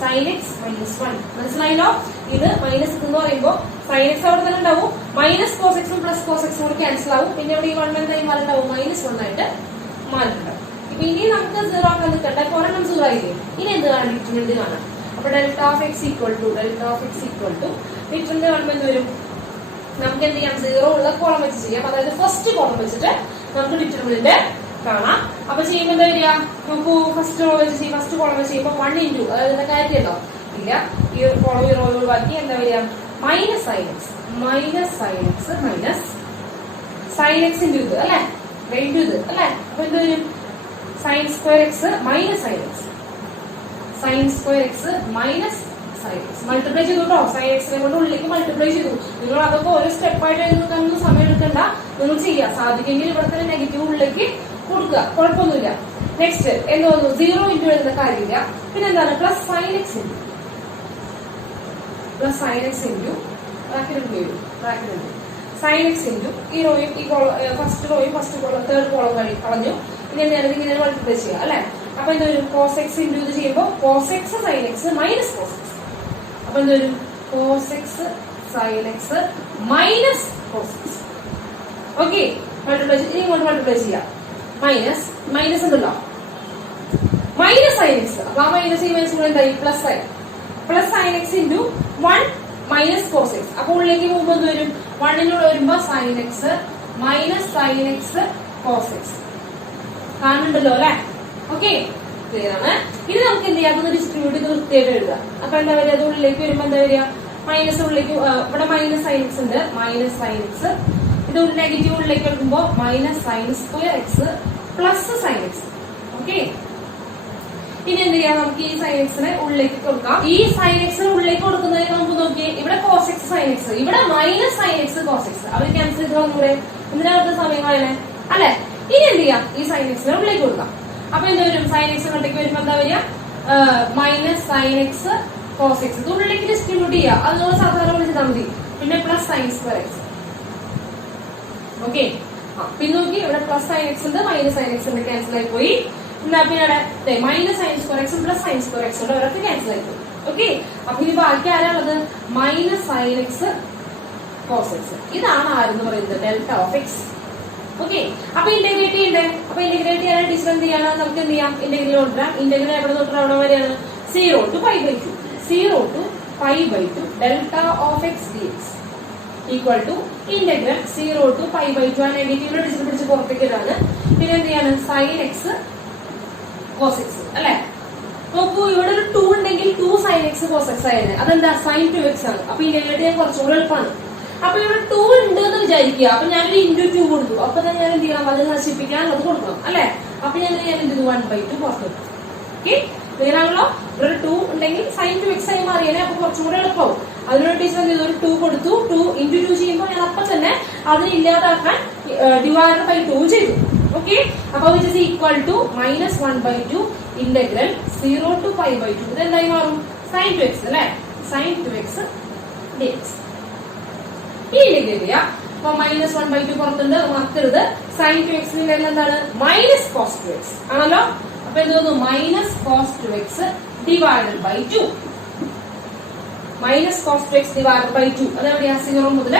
sin x minus 1. മനസ്സിലായല്ലോ? ഇത് മൈനസ് എന്ന് പറയുമ്പോൾ sin x അവിടെ തന്നെ ഉണ്ടാവും. Minus cos x plus cos x കൂടി ക്യാൻസൽ ആവും. പിന്നെ ഇവിടെ ഈ 1 എന്തായാലും മാറുണ്ടാവും. മൈനസ് 1 ആയിട്ട് മാറുന്നുണ്ടാവും. ഇപ്പൊ ഇനി നമുക്ക് 0 ആക്കാൻ നിൽക്കട്ടെ. ഒരെണ്ണം 0 ആയില്ലേ? ഇനി എന്ത് കാണാൻ? ഡിറ്റർമിനന്റ് കാണാം. അപ്പൊ delta of x equal to determinant കാണുമ്പോൾ എന്ത് വരും? നമുക്ക് എന്ത് ചെയ്യാം? 0 ഉള്ള കോളം വെച്ച് ചെയ്യാം. അതായത് ഫസ്റ്റ് കോളം വെച്ചിട്ട് നമുക്ക് ഡിറ്റർമിനന്റ് കാണാം. അപ്പൊ ചെയ്യുമ്പോൾ എന്താ വരിക? നമുക്ക് ഫസ്റ്റ് റോ വെച്ച് ചെയ്യും. ഫസ്റ്റ് കോളം വെച്ച് ചെയ്യുമ്പോൾ 1 ഇൻറ്റു അതായത് കാര്യമുണ്ടോ? ഇല്ല. ഈ കോളം ഈ റോ ഒഴിവാക്കി എന്താ വരിക? Minus sin x minus sin x into ഇത് അല്ലെ? ഇൻറ്റു ഇത് അല്ലെ? അപ്പൊ എന്ത് വരും? sin square X minus sin x. sin square X minus sin x. Multiply ചെയ്തു കേട്ടോ. sin x നെ കൊണ്ട് ഉള്ളിലേക്ക് മൾട്ടിപ്ലൈ ചെയ്തു. നിങ്ങൾ അതൊക്കെ ഓരോ സ്റ്റെപ്പായിട്ട് എഴുതുന്നൊന്നും സമയം എടുക്കണ്ട. നിങ്ങൾ ചെയ്യാം. സാധിക്കെങ്കിൽ ഇവിടെ തന്നെ നെഗറ്റീവ് ഉള്ളിലേക്ക് കൊടുക്കുക. കുഴപ്പമൊന്നുമില്ല. നെക്സ്റ്റ് എന്ത് തോന്നുന്നു? 0 ഇൻറ്റു എഴുതുന്ന കാര്യമില്ല. പിന്നെ എന്താണ്? Plus sin x into sin x into ഈ റോയും ഈ ഫസ്റ്റ് റോയും തേർഡ് കോളം കളഞ്ഞു. ഇനി എന്താണ്? ഇങ്ങനെ മൾട്ടിപ്ലൈ ചെയ്യുക അല്ലെ? അപ്പൊ എന്ത് വരും? cos x ഇൻറ്റു ഇത് ചെയ്യുമ്പോൾ cos x sin x minus cos x. അപ്പൊ എന്ത് വരും? cos x sin x minus cos x. Okay. Multiply ഇങ്ങോട്ട് മൾട്ടിപ്ലൈ ചെയ്യാം. മൈനസ് ഉണ്ടല്ലോ. Minus sin x. അപ്പൊ ആ മൈനസ് ഈ മൈനസ് കൂടെ എന്തായി? പ്ലസ് ആയി. Plus sin x into 1 minus cos x. അപ്പൊ ഉള്ളിലേക്ക് പോകുമ്പോൾ എന്ത് വരും? 1 വരുമ്പോ sin x minus sin x cos x. കാണുന്നുണ്ടല്ലോ അല്ലെ? ഓക്കെ. ക്ലിയർ ആണ്. ഇനി നമുക്ക് എന്ത് ചെയ്യാം? അതൊന്ന് ഡിസ്ട്രിബ്യൂട്ട് ചെയ്ത് വൃത്തിയായിട്ട് എഴുതാം. അപ്പൊ എന്താ വരിക? അത് ഉള്ളിലേക്ക് വരുമ്പോ എന്താ വരിക? മൈനസ് ഉള്ളിലേക്ക് ഇവിടെ മൈനസ് sin x ഉണ്ട്. Minus sin x. ഇത് നെഗറ്റീവ് ഉള്ളിലേക്ക് എടുക്കുമ്പോൾ minus sin square x plus sin x. Okay. ഇനി എന്ത് ചെയ്യാം? നമുക്ക് ഈ sin x നെ ഉള്ളിലേക്ക് കൊടുക്കാം. ഈ sin x നെ ഉള്ളിലേക്ക് കൊടുക്കുന്നതിന് നമുക്ക് നോക്കിയേ. ഇവിടെ cos x sin x, ഇവിടെ minus sin x cos x. അവർ ക്യാൻസൽ ചെയ്ത് വന്നൂടെ? എന്തിനാ അവർക്ക് സമയം കളയണേ അല്ലെ? ഇനി എന്ത് ചെയ്യാം? ഈ sin x നെ ഉള്ളിലേക്ക് കൊടുക്കാം. അപ്പൊ എന്ത് വരും? sin x ഇങ്ങോട്ടേക്ക് വരുമ്പോ എന്താ വരിക? Minus sin x cos x. ഇത് ഉള്ളിലേക്ക് ഡിസ്ട്രിബ്യൂട്ട് ചെയ്യുക. അത് നമ്മൾ സാധാരണ വിളിച്ചാൽ മതി. പിന്നെ plus sin square x. Okay. പിന്നെ നോക്കി ഇവിടെ പ്ലസ് sin x ഉണ്ട്, മൈനസ് sin x ഉണ്ട്. ക്യാൻസൽ ആയി പോയി. പിന്നെ minus sin square x plus sin square x ഉണ്ട്. അവരൊക്കെ ക്യാൻസൽ ആയി പോയി. ഓക്കെ. അപ്പൊ ഇനി ബാക്കി ആരാണുള്ളത്? Minus sin x cos x. ഇതാണ് ആരെന്ന് പറയുന്നത്? Delta of x. ഓക്കെ. അപ്പൊ ഇന്റഗ്രേറ്റ് ചെയ്യണ്ടേ? അപ്പൊ ഇന്റഗ്രേറ്റ് ചെയ്യാൻ ഡിസ്റ്റൻസ് ചെയ്യാണ്. നമുക്ക് എന്ത് ചെയ്യാം? ഇന്റഗ്രൽ കൊണ്ടുവരാം. ഇന്റഗ്രൽ എവിടെ തൊട്ട് അവിടെ വരെയാണ്? 0 to π/2 delta of x dx equal to integral 0 to π/2. ആ നെഗറ്റീവ് ഡിസ്റ്റൻസ് പിടിച്ച് പുറത്തേക്കാണ്. പിന്നെ എന്ത് ചെയ്യാണ്? sin x cos x അല്ലെ? നോക്കൂ, ഇവിടെ ഒരു 2 ഉണ്ടെങ്കിൽ 2 sin x cos x ആയിരുന്നു. അതെന്താ? sin 2x ആണ്. അപ്പൊ ഇന്റഗ്രേറ്റ് ചെയ്യാൻ കുറച്ചുകൂടെ എളുപ്പമാണ്. അപ്പൊ ഇവിടെ 2 ഉണ്ട് എന്ന് വിചാരിക്കുക. അപ്പൊ ഞാനൊരു ഇൻറ്റു 2 കൊടുത്തു. അപ്പൊ ഞാൻ എന്ത് ചെയ്യണം? അത് നശിപ്പിക്കാൻ അത് കൊടുക്കണം അല്ലെ? അപ്പൊ ഞാൻ എന്ത് ചെയ്തു? 1/2 പുറത്തു. ഓക്കെ. ക്ലിയർ ആണല്ലോ? ഇവിടെ 2 ഉണ്ടെങ്കിൽ sin 2x ആയി മാറിയേനെ, അപ്പൊ കുറച്ചും കൂടെ എളുപ്പമാവും. അതിനോട് ടീച്ചർ ഒരു 2 കൊടുത്തു. 2 into 2 ചെയ്യുമ്പോൾ ഞാൻ അപ്പൊ തന്നെ അതിനെ ഇല്ലാതാക്കാൻ ഡിവൈഡഡ് ബൈ 2 ചെയ്തു. ഓക്കെ, അപ്പൊ വിച്ച് ഇസ് ഈക്വൽ ടു -1/2 ഇന്റഗ്രൽ 0 to π/2. ഇത് എന്തായി മാറും? sin 2x അല്ലെ, sin 2x dx. ഈ ഇന്റഗ്രൽ അപ്പൊ -1/2 പുറത്തുണ്ട്, മറക്കരുത്. sin 2x ന്റെ എന്താണ്? -cos 2x ആണല്ലോ. അപ്പൊ എന്ത് തോന്നുന്നു? -cos 2x divided by 2. -cos 2x divided by 2 അതെവിടെയാ? 0 മുതൽ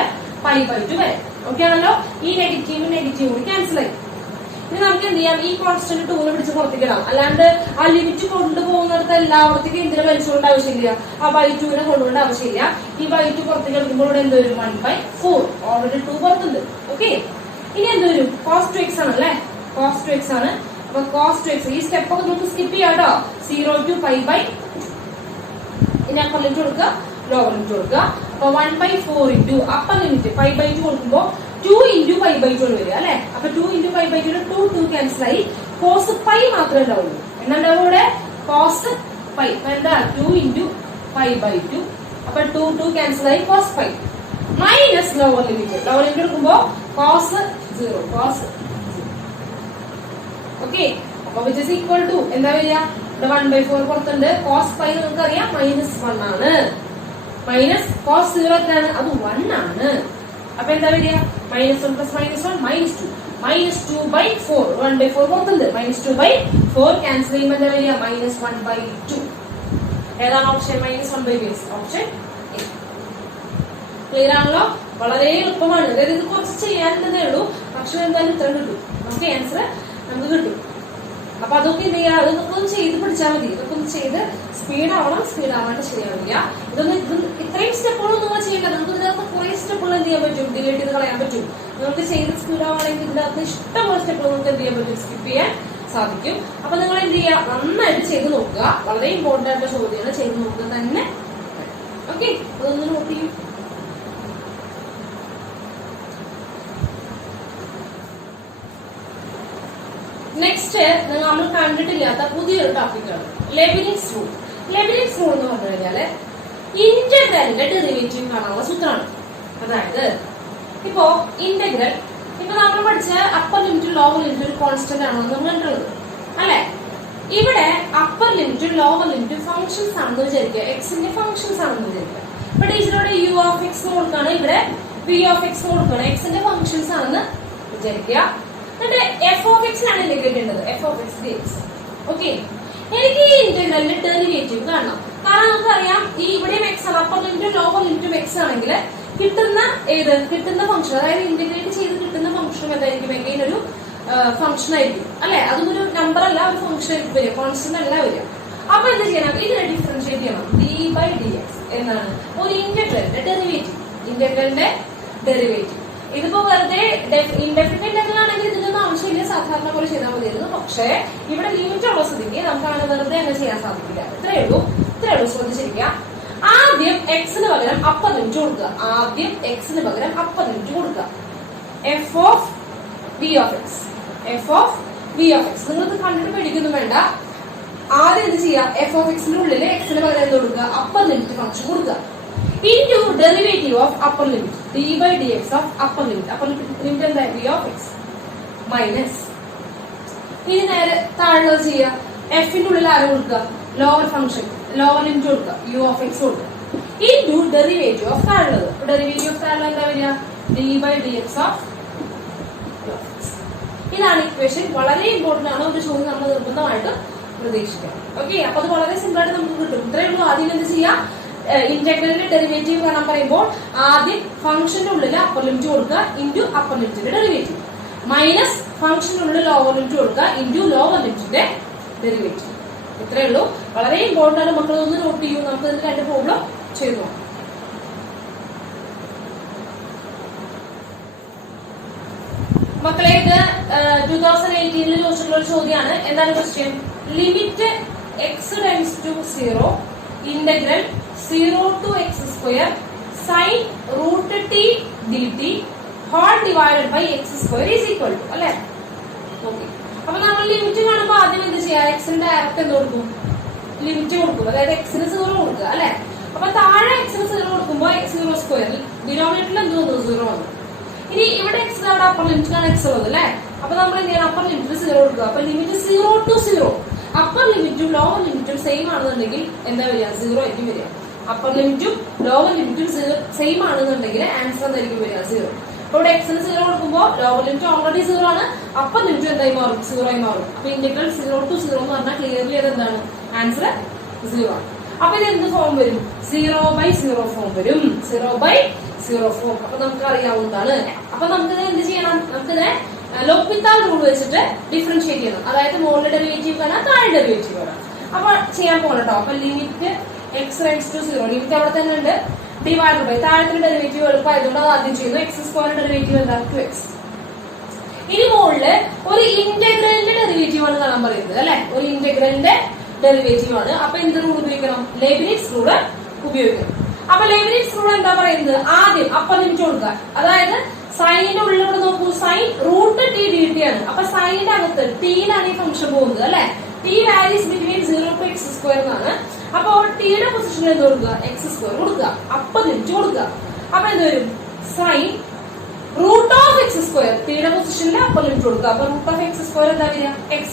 π/2 വരെ. ഓക്കെ ആണല്ലോ? ഈ നെഗറ്റീവ് നെഗറ്റീവ് ക്യാൻസൽ ആയി. ഇനി നമുക്ക് എന്ത് ചെയ്യാം? ഈ കോൺസ്റ്റന്റ് 2 പിടിച്ച് പുറത്തേക്കിടാം. അല്ലാണ്ട് ആ ലിമിറ്റ് കൊണ്ടുപോകുന്നിടത്ത് എല്ലായിടത്തേക്കും എന്തിനെ വലിച്ചുകൊണ്ട് ആവശ്യമില്ല, ആ /2 കൊണ്ടുപോകേണ്ട ആവശ്യമില്ല. ഈ /2 പുറത്തേക്ക് എടുക്കുമ്പോൾ ഇവിടെ എന്ത് വരും? 1/4. ഓൾറെഡി 2 പുറത്തുണ്ട്. ഓക്കെ, ഇനി എന്ത് വരും? cos 2x ആണ് അല്ലെ, cos 2x ആണ്. അപ്പൊ cos 2x ഈ സ്റ്റെപ്പ് ഒക്കെ നമുക്ക് സ്കിപ്പ് ചെയ്യാം കേട്ടോ. 0 to π/2 ഇനി അപ്പർ ലിമിറ്റ് കൊടുക്കുക, ലോവർ ലിമിറ്റ് കൊടുക്കുക. അപ്പൊ 1/4 into അപ്പർ ലിമിറ്റ് π/2 കൊടുക്കുമ്പോൾ 2 into π/2 വരിക അല്ലെ. അപ്പൊ 2 into π/2 2 ക്യാൻസൽ ആയി. cos π മാത്രമേ ഉണ്ടാവുള്ളൂ. എന്താണ്ടാവും ഇവിടെ? cos π. എന്താ? 2 into π/2. അപ്പൊ 2 ക്യാൻസൽ ആയി. cos π minus lower limit. Lower limit എടുക്കുമ്പോ cos 0. ഓക്കെ, അപ്പൊ വിച്ച് ഇസ് ഈക്വൽ ടു എന്താ വരിക? ഇവിടെ 1/4 പുറത്തുണ്ട്. cos π നമുക്കറിയാം -1 ആണ്. മൈനസ് cos 0 എത്രയാണ്? അത് 1 ആണ്. അപ്പൊ എന്താ വരിക? -1 + -1 -2. -2/4. 1/4 പുറത്തുണ്ട്. -2/4 ക്യാൻസൽ ചെയ്യുമ്പോൾ എന്താ വരിക? -1/2. ഏതാണ് ഓപ്ഷൻ? -1/2. ഓപ്ഷൻ ക്ലിയർ ആണല്ലോ? വളരെ എളുപ്പമാണ്. അതായത് ഇത് കുറച്ച് ചെയ്യാനുള്ളതേ ഉള്ളൂ, പക്ഷെ എന്തായാലും ഇത്ര കിട്ടും. നമുക്ക് ആൻസർ നമുക്ക് കിട്ടും. അപ്പൊ അതൊക്കെ എന്ത് ചെയ്യുക? അതൊക്കെ ഒന്ന് ചെയ്ത് പിടിച്ചാൽ മതി. ഇതൊക്കെ ഒന്ന് ചെയ്ത് സ്പീഡ് ആവാണ്ട് ശരിയാവില്ല. ഇത്രയും സ്റ്റെപ്പുകളൊന്നും നിങ്ങൾ ചെയ്യില്ല. നമുക്ക് ഇതിനകത്ത് കുറെ സ്റ്റെപ്പുകൾ എന്ത് ചെയ്യാൻ പറ്റും? ഡിലീറ്റ് ചെയ്ത് കളയാൻ പറ്റും. നിങ്ങൾക്ക് ചെയ്ത് സ്പീഡ് ആവണമെങ്കിൽ ഇതിനകത്ത് ഇഷ്ടംപോലെ സ്റ്റെപ്പുകൾ നമുക്ക് എന്ത് ചെയ്യാൻ പറ്റും? സ്കിപ്പ് ചെയ്യാൻ സാധിക്കും. അപ്പൊ നിങ്ങൾ എന്ത് ചെയ്യുക? നന്നായിട്ട് ചെയ്ത് നോക്കുക. വളരെ ഇമ്പോർട്ടന്റ് ആയിട്ടുള്ള ചോദ്യങ്ങൾ ചെയ്ത് നോക്കുക തന്നെ. ഓക്കെ, അതൊന്ന് നോട്ട് ചെയ്യും. നെക്സ്റ്റ് നമ്മൾ കണ്ടിട്ടില്ലാത്ത പുതിയൊരു ടോപ്പിക്കാണ് ലെബനിസ് റൂൾ. ലെബനിസ് റൂൾ എന്ന് പറഞ്ഞു കഴിഞ്ഞാല് ഇന്റഗ്രലിന്റെ ഡെറിവേറ്റീവ് കാണാനുള്ള സൂത്രമാണ്. അതായത് ഇപ്പോ ഇന്റഗ്രൽ ഇപ്പൊ നമ്മൾ പഠിച്ച അപ്പർ ലിമിറ്റ് ലോവർ ലിമിറ്റ് ഒരു കോൺസ്റ്റന്റ് ആണോ നമ്മൾ കണ്ടുള്ളത് അല്ലെ. ഇവിടെ upper limit lower limit functions ആണെന്ന് വിചാരിക്കുക, എക്സിന്റെ ഫംഗ്ഷൻസ് ആണെന്ന് വിചാരിക്കുക. ഇപ്പൊ ടീച്ചറോടെ u(x) കൊടുക്കാണ്, ഇവിടെ v(x) കൊടുക്കാണ്, എക്സിന്റെ ഫംഗ്ഷൻസ് ആണെന്ന് വിചാരിക്കുക. f(x) ആണ് ഇന്റഗ്രേറ്റ് ചെയ്യേണ്ടത്, f(x) dx. ഓക്കെ, എനിക്ക് ഈ ഇന്റഗ്രലിന്റെ ഡെറിവേറ്റീവ് കാണണം. കാരണം നമുക്കറിയാം ഈ ഇവിടെയും എക്സ് ആണ്, അപ്പർ ലിമിറ്റും ലോവർ ലിമിറ്റും എക്സ് ആണെങ്കിൽ കിട്ടുന്ന ഫംഗ്ഷൻ, അതായത് ഇന്റഗ്രേറ്റ് ചെയ്ത് കിട്ടുന്ന ഫംഗ്ഷൻ എന്തായിരിക്കും? എഗെയിൻ ഒരു ഫംഗ്ഷൻ ആയിരിക്കും അല്ലെ. അതും ഒരു നമ്പർ അല്ല, ഒരു ഫംഗ്ഷൻ ആയിരിക്കും വരിക, കോൺസ്റ്റന്റ് അല്ല വരിക. അപ്പൊ എന്ത് ചെയ്യണം? ഇതിനെ ഡിഫറൻഷിയേറ്റ് ചെയ്യണം. d/dx എന്നാണ് ഒരു ഇന്റഗ്രലിന്റെ ഡെറിവേറ്റീവ്. ഇതിപ്പോ വെറുതെ ഇൻഡെഫിനിറ്റ് ഇന്റഗ്രൽ ആണെങ്കിൽ ഇതിനൊന്നും ആവശ്യമില്ല, സാധാരണ പോലെ ചെയ്താൽ മതിയായിരുന്നു. പക്ഷേ ഇവിടെ ലിമിറ്റ് ഉള്ള സ്ഥിതിക്ക് നമുക്കാണ് വെറുതെ അങ്ങനെ ചെയ്യാൻ സാധിക്കില്ല. ഇത്രയേ ഉള്ളൂ, ശ്രദ്ധിച്ചിരിക്കുക. ആദ്യം എക്സിന് പകരം അപ്പർ ലിമിറ്റ് കൊടുക്കുക. f(v(x). നിങ്ങൾക്ക് കണ്ടിട്ട് പേടിക്കൊന്നും വേണ്ട. ആദ്യം എന്ത് ചെയ്യാം? f(x)ന്റെ ഉള്ളിൽ എക്സിന് പകരം എന്ത് കൊടുക്കുക? അപ്പർ ലിമിറ്റ് ഫംഗ്ഷൻ കൊടുക്കുക. into derivative of upper limit d/dx of upper limit എന്താ? v(x) മൈനസ് ഇനി നേരെ താഴെ ചെയ്യുക. എഫിന്റെ ഉള്ളിൽ ആര് കൊടുക്കുക? ലോവർ ഫംഗ്ഷൻ, ലോവർ ലിമിറ്റ് കൊടുക്കുക, u(x) കൊടുക്കുക. into derivative of താഴെ എന്താ വരിക? d/dx of u(x). ഇതാണ് ഇക്വേഷൻ. വളരെ ഇമ്പോർട്ടന്റ് ആണ്. ഒരു ചോദ്യം നമ്മൾ നിർബന്ധമായിട്ട് പ്രതീക്ഷിക്കാം. ഓക്കെ, അപ്പൊ അത് വളരെ സിമ്പിൾ ആയിട്ട് നമുക്ക് കിട്ടും. ഇത്രയേ ഉള്ളൂ. ആദ്യം എന്ത് ചെയ്യാം? ഇന്റഗ്രലിന്റെ ഡെറിവേറ്റീവ് കാണാൻ പറയുമ്പോൾ ആദ്യം ഫംഗ്ഷന്റെ ഉള്ളിൽ അപ്പർ ലിമിറ്റ് കൊടുക്കുക, ഇൻറ്റു അപ്പർ ലിമിറ്റിന്റെ ഡെറിവേറ്റീവ്, മൈനസ് ഫംഗ്ഷന്റെ ഉള്ളിൽ ലോവർ ലിമിറ്റ് കൊടുക്കുക, ഇൻറ്റു ലോവർ ലിമിറ്റിന്റെ ഡെറിവേറ്റീവ്. ഇത്രയേ ഉള്ളൂ. വളരെ ഇമ്പോർട്ടന്റ് ആണ്. മക്കൾ ഒന്ന് നോട്ട് ചെയ്യൂ. നമുക്ക് ഇതിന്റെ രണ്ട് പ്രോബ്ലം ചെയ്തു നോക്കാം. മക്കളെ, ഇത് 2018 ചോദിച്ചിട്ടുള്ള ഒരു ചോദ്യമാണ്. എന്താണ് question? Limit x → 0 integral 0 to x² sin √t dt whole divided by x² is equal to അല്ലെ. ഓക്കെ, അപ്പൊ നമ്മൾ ലിമിറ്റ് കാണുമ്പോൾ ആദ്യം എന്ത് ചെയ്യാം? എക്സിന് ഡയറക്റ്റ് എന്ത് കൊടുക്കും? ലിമിറ്റ് കൊടുക്കും, അതായത് എക്സിന് 0 കൊടുക്കുക അല്ലെ. അപ്പൊ താഴെ എക്സിന് 0 കൊടുക്കുമ്പോ x0 സ്ക്വയറിൽ ഡിനോമിനേറ്ററിൽ എന്ത് വന്നു? 0 വന്നു. ഇനി ഇവിടെ എക്സ് അവിടെ അപ്പർ ലിമിറ്റിലാണ് എക്സ് ഉള്ളത് അല്ലെ. അപ്പൊ നമ്മൾ എന്ത് ചെയ്യണം? അപ്പർ ലിമിറ്റിൽ 0 കൊടുക്കുക. അപ്പൊ ലിമിറ്റ് 0 to 0, അപ്പർ ലിമിറ്റും ലോവർ ലിമിറ്റും സെയിം ആണെന്നുണ്ടെങ്കിൽ എന്താ വരിക? 0 ആയിരിക്കും വരിക. അപ്പർ ലിമിറ്റും ലോവർ ലിമിറ്റും സെയിം ആണെന്നുണ്ടെങ്കിൽ ആൻസർ എന്തായിരിക്കും വരിക? 0. അപ്പൊ ഇവിടെ എക്സിന് 0 കൊടുക്കുമ്പോൾ ലോവർ ലിമിറ്റ് ഓൾറെഡി 0 ആണ്, അപ്പർ ലിമിറ്റ് എന്തായി മാറും? 0 ആയി മാറും. അപ്പൊ ഇന്റഗ്രൽ 0 to 0 എന്ന് പറഞ്ഞാൽ ക്ലിയർലി അത് എന്താണ്? ആൻസർ 0 ആണ്. അപ്പൊ ഇത് എന്ത് ഫോം വരും? 0/0 ഫോം വരും. 0/0 ഫോം. അപ്പൊ നമുക്ക് അറിയാവുന്നതാണ്. അപ്പൊ നമുക്ക് എന്ത് ചെയ്യണം? നമുക്കിത് ലോപ്പിത്താൽ റൂൾ വെച്ചിട്ട് ഡിഫറൻഷിയേറ്റ് ചെയ്യണം. അതായത് മുകളിലെ ഡെറിവേറ്റീവ് കാണാം, താഴെ ഡെറിവേറ്റീവ് കാണാം. അപ്പൊ ചെയ്യാൻ പോകണം കേട്ടോ. അപ്പൊ ലിമിറ്റ് x/0, ലിമിറ്റ് അവിടെ തന്നെ ഉണ്ട്, ഡിവൈഡ് ബൈ താഴത്തെ ഡെറിവേറ്റീവ് എളുപ്പമായതുകൊണ്ട് അത് ആദ്യം ചെയ്യുന്നു. x² ഡെറിവേറ്റീവ് എന്താ? 2x. ഇനി മുകളില് ഒരു ഇന്റഗ്രലിന്റെ ഡെറിവേറ്റീവ് ആണ് കാണാൻ പറയുന്നത് അല്ലെ. ഒരു ഇന്റഗ്രലിന്റെ ഡെറിവേറ്റീവ് ആണ്. അപ്പൊ എന്ത് റൂൾ ഉപയോഗിക്കണം? ലെയ്ബ്നിറ്റ്സ് റൂള് ഉപയോഗിക്കണം. അപ്പൊ ലെയ്ബ്നിറ്റ്സ് റൂൾ എന്താ പറയുന്നത്? ആദ്യം അപ്പർ ലിമിറ്റ് കൊടുക്കുക. അതായത് സൈനിന്റെ ഉള്ളിലൂടെ നോക്കൂ, സൈൻ √t/dt ആണ്. അപ്പൊ സൈനിന്റെ അകത്ത് ടിയിലാണ് ഈ ഫംഗ്ഷൻ പോകുന്നത് അല്ലെ. T varies between 0 to x² എന്നാണ്. അപ്പൊ ടിയുടെ പൊസിഷനിൽ എന്ത് കൊടുക്കുക? x² കൊടുക്കുക, അപ്പർ ലിമിറ്റ് കൊടുക്കുക. അപ്പൊ എന്ത് വരും? Sign √x². ടിയുടെ പൊസിഷനിൽ അപ്പർ ലിമിറ്റ് കൊടുക്കുക. അപ്പൊ √x² എന്താ വരിക? x.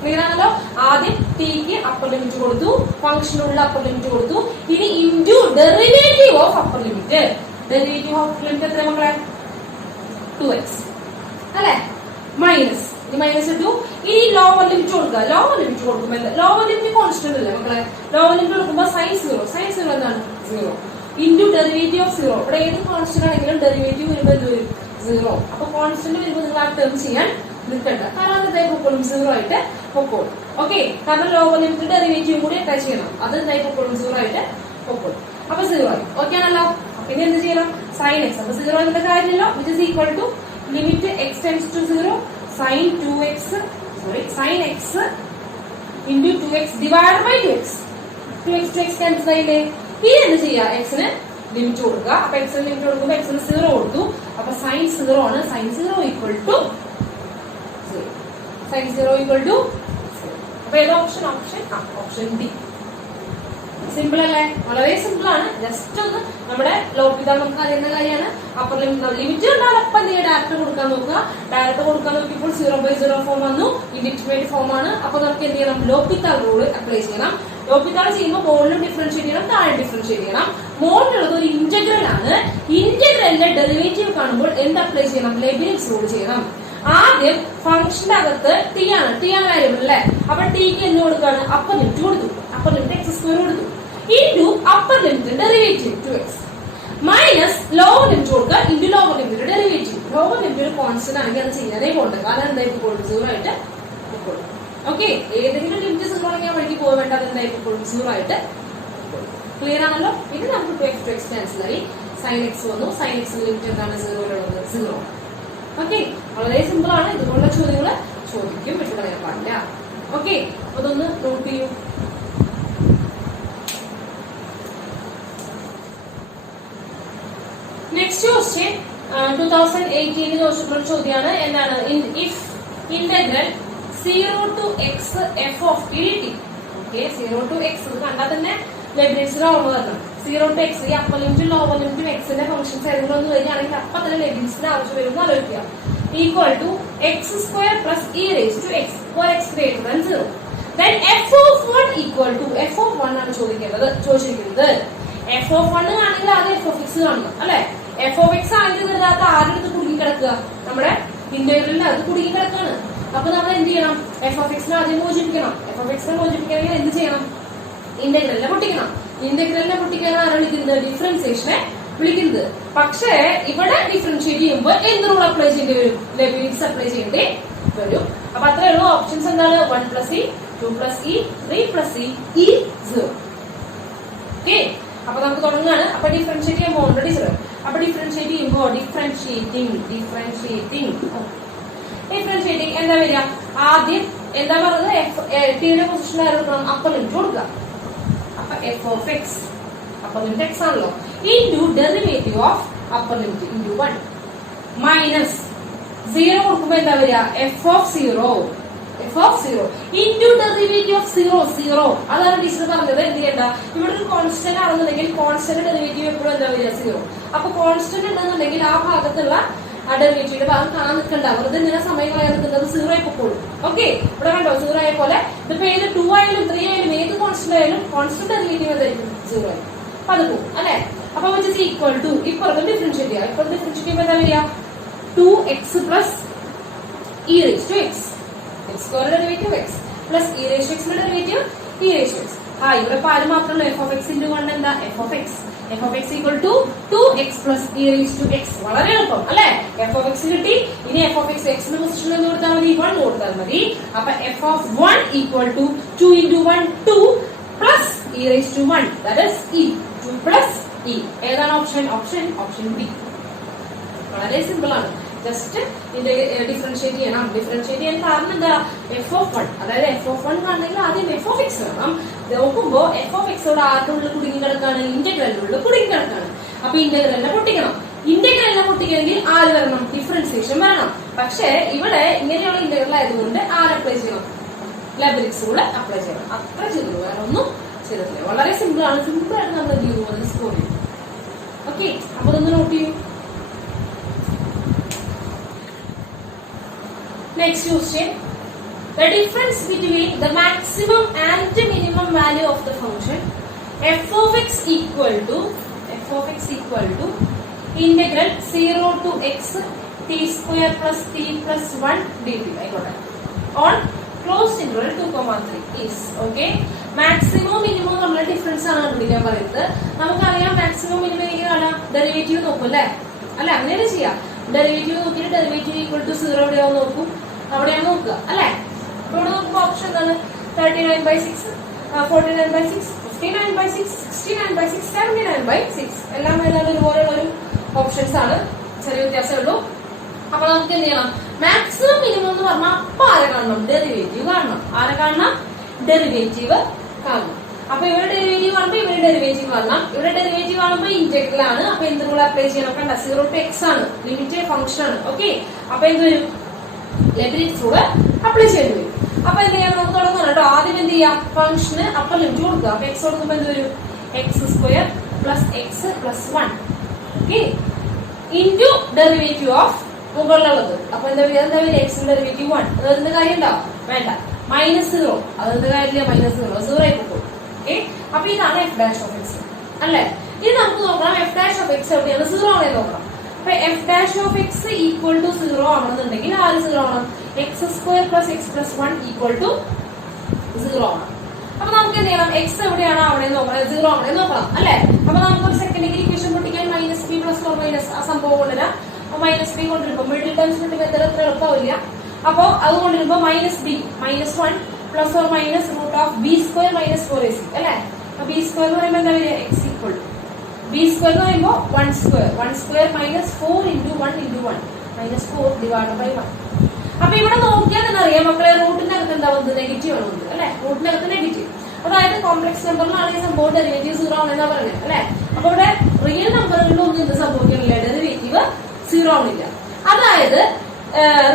ക്ലിയർ ആണല്ലോ. ആദ്യം ടിക്ക് അപ്പർ ലിമിറ്റ് കൊടുത്തു, ഫംഗ്ഷനുള്ള അപ്പർ ലിമിറ്റ് കൊടുത്തു. ഇനി into derivative of upper limit. Derivative of upper limit എത്ര മക്കളെ? 2x അല്ലെ. മൈനസ്, ഈ മൈനസ് ഇട്ടു. ഇനി ലോവർ ലിമിറ്റ് കൊടുക്കുക. ലോവർ ലിമിറ്റ് കൊടുക്കുമ്പോൾ എന്താ? ലോവർ ലിമിറ്റ് കോൺസ്റ്റന്റ് അല്ലേ മക്കളെ. ലോവർ ലിമിറ്റ് കൊടുക്കുമ്പോൾ sin 0 എന്താണ്? 0 ഇൻടു ഡെറിവേറ്റീവ് ഓഫ് 0. ഇവിടെ ഏത് കോൺസ്റ്റന്റ് ആണെങ്കിലും ഡെറിവേറ്റീവ് വരുമ്പോൾ എന്ത് വരും? 0. അപ്പൊ കോൺസ്റ്റന്റ് വരുമ്പോൾ നിങ്ങൾ ആ ടേം ചെയ്യാൻ നിൽക്കണ്ട, കാരണം എന്തായി പൊക്കോളും? 0 ആയിട്ട് പൊക്കോളും. ഓക്കെ, കാരണം ലോവർ ലിമിറ്റ് ഡെറിവേറ്റീവ് കൂടി അറ്റാച്ച് ചെയ്യണം. അത് എന്തായി പൊക്കോളും? 0 ആയിട്ട് പൊക്കോളും. അപ്പൊ 0 ആയി. ഓക്കെ ആണല്ലോ. പിന്നെ എന്ത് ചെയ്യണം? sin x. അപ്പൊ 0 ആയിട്ട് കാര്യമില്ലല്ലോ. Which is equal to limit x/0 sin 2x, sin x into 2x divided by 2x. 2x to x cancel ആയില്ലേ. ഇനി എന്ത് ചെയ്യാ? എക്സിന് ലിമിറ്റ് കൊടുക്കുക. അപ്പൊ എക്സിന് ലിമിറ്റ് കൊടുക്കുമ്പോൾ എക്സിന് 0 കൊടുത്തു. അപ്പൊ sin 0 ആണ്. sin 0 equal to 0. sin 0 equal to 0. അപ്പൊ ഏത് ഓപ്ഷൻ? Option D. സിമ്പിൾ അല്ലേ? വളരെ സിമ്പിൾ ആണ്. ജസ്റ്റ് ഒന്ന് നമ്മുടെ ലോപ്പിത നമുക്ക് അറിയുന്ന കാര്യമാണ്. അപ്പർ ലിമിറ്റ് ഉണ്ടാവും. അപ്പൊ എന്ത് ചെയ്യുക? ഡയറക്റ്റ് കൊടുക്കാൻ നോക്കുക. ഡയറക്റ്റ് കൊടുക്കാൻ നോക്കിയപ്പോൾ 0/0 ഫോം വന്നു, ഇൻഡിറ്റർമിനേറ്റ് ഫോം ആണ്. അപ്പൊ നമുക്ക് എന്ത് ചെയ്യണം? ലോപ്പിത്താൾ റൂൾ അപ്ലൈ ചെയ്യണം. ലോപ്പിത്താൾ ചെയ്യുമ്പോൾ മുകളിലും ഡിഫറൻഷിയേറ്റ് ചെയ്യണം, താഴെ ഡിഫറൻഷിയേറ്റ് ചെയ്യണം. മുകളിലുള്ളത് ഒരു ഇന്റഗ്രൽ ആണ്. ഇന്റഗ്രലിന്റെ ഡെറിവേറ്റീവ് കാണുമ്പോൾ എന്ത് അപ്ലൈ ചെയ്യണം? ലെയ്ബ്നിറ്റ്സ് റൂൾ ചെയ്യണം. ആദ്യം ഫംഗ്ഷന്റെ അകത്ത് ടി ആണ് വാരിയബിൾ അല്ലെ. അപ്പൊ ടിക്ക് എന്ത് കൊടുക്കുകയാണ്? അപ്പർ ലിമിറ്റ് കൊടുത്തു. അപ്പർ ലിമിറ്റ് x² കൊടുത്തു. Into upper limit derivative 2x minus lower limit കൊടുക്കുക into lower limit derivative. Lower limit ഒരു കോൺസ്റ്റന്റ് ആണെങ്കിൽ അത് ചെയ്യാനേ പോകണ്ട, കാരണം എന്തായി പോകും? 0 ആയിട്ട് പോകും. ഓക്കെ, ഏതെങ്കിലും ലിമിറ്റ് 0 ആണെങ്കിൽ ആ വഴിക്ക് പോകാൻ വേണ്ട, അത് എന്തായി പോകും? 0 ആയിട്ട്. ക്ലിയർ ആണല്ലോ. ഇത് നമുക്ക് 2x to x ക്യാൻസൽ ആയി. sin x വന്നു. sin x ലിമിറ്റ് എന്താണ്? 0 0. ഓക്കെ, വളരെ സിമ്പിൾ ആണ്. ഇതുപോലുള്ള ചോദ്യങ്ങൾ ചോദിക്കും, വിട്ടു കളയാൻ പാടില്ല. ഓക്കെ, അതൊന്ന് നോട്ട് ചെയ്യൂ. നെക്സ്റ്റ് ക്വസ്റ്റ്യൻ 2018 ചോദിച്ചിട്ടുള്ള ചോദ്യമാണ്. എന്താണ്? If integral 0 to x f of t dt. Okay, 0 to x കണ്ടാൽ തന്നെ ലെബ്നിറ്റ്സിന്റെ ഓർമ്മ വരണം. 0 to x, ഈ അപ്പർ ലിമിറ്റും ലോവർ ലിമിറ്റും എക്സിന്റെ ഫംഗ്ഷൻസ് ഏതെങ്കിലും ഒന്ന് വരികയാണെങ്കിൽ അപ്പൊ തന്നെ ലെബ്നിറ്റ്സിന്റെ ആവശ്യം വരുമെന്ന് ആലോചിക്കുക. Equal to x² plus e raised to x for x greater than 0. Then f of 1 equal to f of 1 ആണ് ചോദിച്ചിരിക്കുന്നത്. f of 1 ആണെങ്കിൽ ആദ്യം f of x കാണണം അല്ലെ. f of x ആണെങ്കിൽ ഇതിനകത്ത് ആരുടെ കുടുങ്ങി കിടക്കുക? നമ്മുടെ ഇന്റഗ്രലിന് അത് കുടുങ്ങി കിടക്കാണ്. അപ്പൊ നമ്മൾ എന്ത് ചെയ്യണം? f of x ആദ്യം മോചിപ്പിക്കണം. f of x മോചിപ്പിക്കണമെങ്കിൽ എന്ത് ചെയ്യണം? ഇന്റഗ്രലിനെ പൊട്ടിക്കണം. ഇന്റഗ്രലിനെ പൊട്ടിക്കാൻ ആരാണ് വിളിക്കുന്നത്? ഡിഫറൻസിയേഷനെ വിളിക്കുന്നത്. പക്ഷേ ഇവിടെ ഡിഫറൻഷിയേറ്റ് ചെയ്യുമ്പോൾ എന്ത് റൂൾ അപ്ലൈ ചെയ്യേണ്ടി വരും? ലെബ്നിറ്റ്സ് അപ്ലൈ ചെയ്യേണ്ടി വരും. അപ്പൊ അത്രേ ഉള്ളൂ. ഓപ്ഷൻസ് എന്താണ്? 1 + e, 2 + e, 3 + e, 0. ഓക്കെ, അപ്പൊ നമുക്ക് തുടങ്ങാണ്. അപ്പൊ ഡിഫറൻഷിയേറ്റ് ചെയ്യുമ്പോൾ ഓൾറെഡി 0. അപ്പൊ ഡിഫറൻഷിയേറ്റ് ചെയ്യുമ്പോൾ ഡിഫറൻഷിയേറ്റിംഗ് എന്താ വരിക? ആദ്യം എന്താ പറഞ്ഞത്? ടിയുടെ പൊസിഷൻ ആരെടുക്കണം? അപ്പർ ലിമിറ്റ് കൊടുക്കുക. അപ്പൊ f of x, upper limit x ആണല്ലോ, into derivative of upper limit into 1 minus 0 കൊടുക്കുമ്പോ എന്താ വരിക? f of 0 F of zero into derivative of zero zero. അതാണ് ടീച്ചർ പറഞ്ഞത്. എന്ത് ചെയ്യണ്ട, ഇവിടെ ഒരു കോൺസ്റ്റന്റ് ആണെന്നുണ്ടെങ്കിൽ കോൺസ്റ്റന്റ് ഡെറിവേറ്റീവ് എപ്പോഴും എന്താ വരിക, സീറോ. അപ്പൊ കോൺസ്റ്റന്റ് ഉണ്ടെന്നുണ്ടെങ്കിൽ ആ ഭാഗത്തുള്ള ആ ഡെറിവേറ്റീവിന്റെ ഭാഗം കാണാൻ നിൽക്കണ്ടാവും. വെറുതെ ഇങ്ങനെ സമയം കളയാൻ നിൽക്കുന്നത് സീറോ ആയി പൊക്കോളും. ഓക്കെ, ഇവിടെ കണ്ടോ സീറോ ആയ പോലെ ഇതിപ്പോ ഏത് 2 ആയാലും 3 ആയാലും ഏത് കോൺസ്റ്റന്റ് ആയാലും കോൺസ്റ്റന്റ് ഡെറിവേറ്റീവ് എന്തായിരിക്കും, സീറോ ആയിരിക്കും. അപ്പൊ അത് പോകും അല്ലെ. അപ്പൊ വിച്ച് ഈസ് ഈക്വൽ ടു ഇപ്പുറത്ത് ഡിഫറൻഷിയേറ്റ് ചെയ്യാം. ഇപ്പുറത്ത് ഡിഫറൻഷിയേറ്റ് ചെയ്യുമ്പോൾ എന്താ വരിക, 2x plus e raised to x. x square derivative x plus e raised to x ന്റെ derivative e raised to x. ഇവിടെ പാല് മാത്രമല്ല f of x into 1 എന്താ f of x. f of x equal to 2x plus e raised to x. വളരെ എളുപ്പം അല്ലെ. f of x കിട്ടി. ഇനി f of x x ന്റെ പൊസിഷനിൽ എന്ന് കൊടുത്താൽ മതി, 1 കൊടുത്താൽ മതി. അപ്പൊ f of 1 equal to 2 into 1 2 plus e raised to 1 that is e. 2 plus e. ഏതാണ് ഓപ്ഷൻ? Option B. വളരെ സിമ്പിൾ ആണ്. ജസ്റ്റ് ഡിഫറൻഷിയേറ്റ് ചെയ്യണം. ഡിഫറൻഷിയേറ്റ് ചെയ്യാൻ കാരണം എന്താ, എഫ് ഓഫ് 1 അതായത് എഫ് ഓഫ് 1 കാണണമെങ്കിൽ ആദ്യം എഫ് ഓഫ് എക്സ് വേണം. നോക്കുമ്പോ എഫ് ഓഫ് എക്സോട് ആരുടെ ഉള്ളിൽ കുടുങ്ങി കിടക്കാണ്, ഇന്റഗ്രലിന്റെ ഉള്ളിൽ കുടുങ്ങി കിടക്കാണ്. അപ്പൊ ഇന്റഗ്രലിനെ പൊട്ടിക്കണം. ഇന്റഗ്രലിനെ പൊട്ടിക്കണമെങ്കിൽ ആര് വരണം, ഡിഫറൻസിയേഷൻ വരണം. പക്ഷെ ഇവിടെ ഇങ്ങനെയുള്ള ഇന്റഗ്രൽ ആയതുകൊണ്ട് ആര് അപ്ലൈ ചെയ്യണം, ലബറിക്സ് റൂൾ അപ്ലൈ ചെയ്യണം. അത്ര ചെയ്തു, വേറെ ഒന്നും ചെയ്തിട്ടില്ല. വളരെ സിമ്പിൾ ആണ്. സിമ്പിൾ ആയിട്ട് നമ്മൾ എന്ത് ചെയ്യുന്നത്, സ്കോർ ചെയ്യും. ഓക്കെ, അപ്പൊ അതൊന്ന് നോട്ട് ചെയ്യും. Next question, the difference between the maximum and the minimum value of the function f of x equal to integral 0 to x t square plus t plus 1 dt on closed interval 2,3 is. Okay, maximum minimum നമ്മളെ difference ആണ് കണ്ടുപിടിക്കാൻ പറയുന്നത്. നമുക്കറിയാം maximum minimum എങ്ങനെയാണ്, derivative നോക്കും അല്ലെ. അല്ല, അങ്ങനെയാണ് ചെയ്യാം. ഡെറിവേറ്റീവ് നോക്കിയിട്ട് ഡെറിവേറ്റീവ് ഈക്വൽ ടു 0 എവിടെയാവും നോക്കും, അവിടെയാണ് നോക്കുക അല്ലെ. ഇവിടെ നോക്കുമ്പോൾ ഓപ്ഷൻ എന്താണ്, 39/6, 49/6, 59/6, 69/6, 79/6 എല്ലാം ഏതാണ്ട് ഒരുപോലെയുള്ള ഒരു ഓപ്ഷൻസ് ആണ്. ചെറിയ വ്യത്യാസമേ ഉള്ളൂ. അപ്പൊ നമുക്ക് എന്ത് ചെയ്യണം, മാക്സിമം മിനിമം എന്ന് പറഞ്ഞാൽ അപ്പൊ ആരെ കാണണം, ഡെറിവേറ്റീവ് കാണണം. ആരെ കാണണം, ഡെറിവേറ്റീവ് കാണണം. അപ്പൊ ഇവിടെ ഡെറിവേറ്റീവ് കാണുമ്പോൾ ഇവിടെ ഡെറിവേറ്റീവ് കാണണം. ഇവിടെ ഡെറിവേറ്റീവ് കാണുമ്പോൾ ഇന്റഗ്രൽ ആണ്. അപ്പൊ എന്ത് റൂൾ അപ്ലൈ ചെയ്യണം, കണ്ട 0 to x ആണ്, ലിമിറ്റ് ഫംഗ്ഷൻ ആണ്. ഓക്കെ, അപ്പൊ എന്ത് വരും, ലബറിക്സ് റൂൾ അപ്ലൈ ചെയ്യേണ്ടി വരും. അപ്പൊ എന്ത് ചെയ്യാം, നമുക്ക് തുടങ്ങാം കേട്ടോ. ആദ്യം എന്ത് ചെയ്യാം, ഫംഗ്ഷന് അപ്പർ ലിമിറ്റ് കൊടുക്കുക. അപ്പൊ എക്സ് കൊടുക്കുമ്പോൾ എന്ത് വരും, x² plus x plus 1 okay into derivative of മുകളിലുള്ളത്. അപ്പൊ എന്താ വരിക, എക്സിന്റെ ഡെറിവേറ്റീവ് 1. അതിന്റെ കാര്യം ഉണ്ടോ, വേണ്ട. -0 അതിന്റെ കാര്യമില്ല, -0 0 ആയി പോകും. ഓക്കെ, അപ്പൊ ഇതാണ് f ഡാഷ് ഓഫ് എക്സ് അല്ലെ. ഇനി നമുക്ക് നോക്കണം f ഡാഷ് ഓഫ് എക്സ് എവിടെയാണ്, 0 ആണേ നോക്കണം. അപ്പൊ f dash of x equal to 0 ആണെന്നുണ്ടെങ്കിൽ ആര് 0 ആണ്, x² plus x plus 1 equal to 0 ആണ്. അപ്പൊ നമുക്ക് എന്ത് ചെയ്യണം, എക്സ് എവിടെയാണ് അവിടെ നോക്കണം, 0 അവിടെ നോക്കണം അല്ലെ. അപ്പൊ നമുക്ക് ഒരു സെക്കൻഡ് ഡിഗ്രി ഇക്വേഷൻ പൊട്ടിക്കാൻ -b പ്ലസ് ഓർ മൈനസ് ആ സംഭവം കൊണ്ടുവരാം. -b കൊണ്ടിരുമ്പോ മിഡിൽ ടേംസ് കിട്ടുമ്പോൾ എത്ര എളുപ്പമില്ല. അപ്പൊ അത് കൊണ്ടിരുമ്പോ -b -1 plus or minus root of b² minus 4ac അല്ലെ. b² എന്ന് പറയുമ്പോൾ എന്താ വരിക, x ഈക്വൽ ടു b² എന്ന് പറയുമ്പോൾ 1² minus 4 into 1 into 1 minus 4 divide by 1. അപ്പൊ ഇവിടെ നോക്കിയാൽ തന്നെ അറിയാം മക്കളെ, റൂട്ടിന്റെ അകത്ത് എന്താവുന്നത്, നെഗറ്റീവ് ആണ് അല്ലെ. റൂട്ടിന്റെ അകത്ത് നെഗറ്റീവ്, അതായത് കോംപ്ലക്സ് നമ്പറിലാണ് ഈ സംഭവം ഡെറിവേറ്റീവ് 0 ആണെന്നാ പറയുന്നത് അല്ലെ. അപ്പൊ ഇവിടെ റിയൽ നമ്പറുകളിലൊന്നും എന്ത് സംഭവിക്കുന്നില്ല, ഡെറിവേറ്റീവ് 0 ആവുന്നില്ല. അതായത്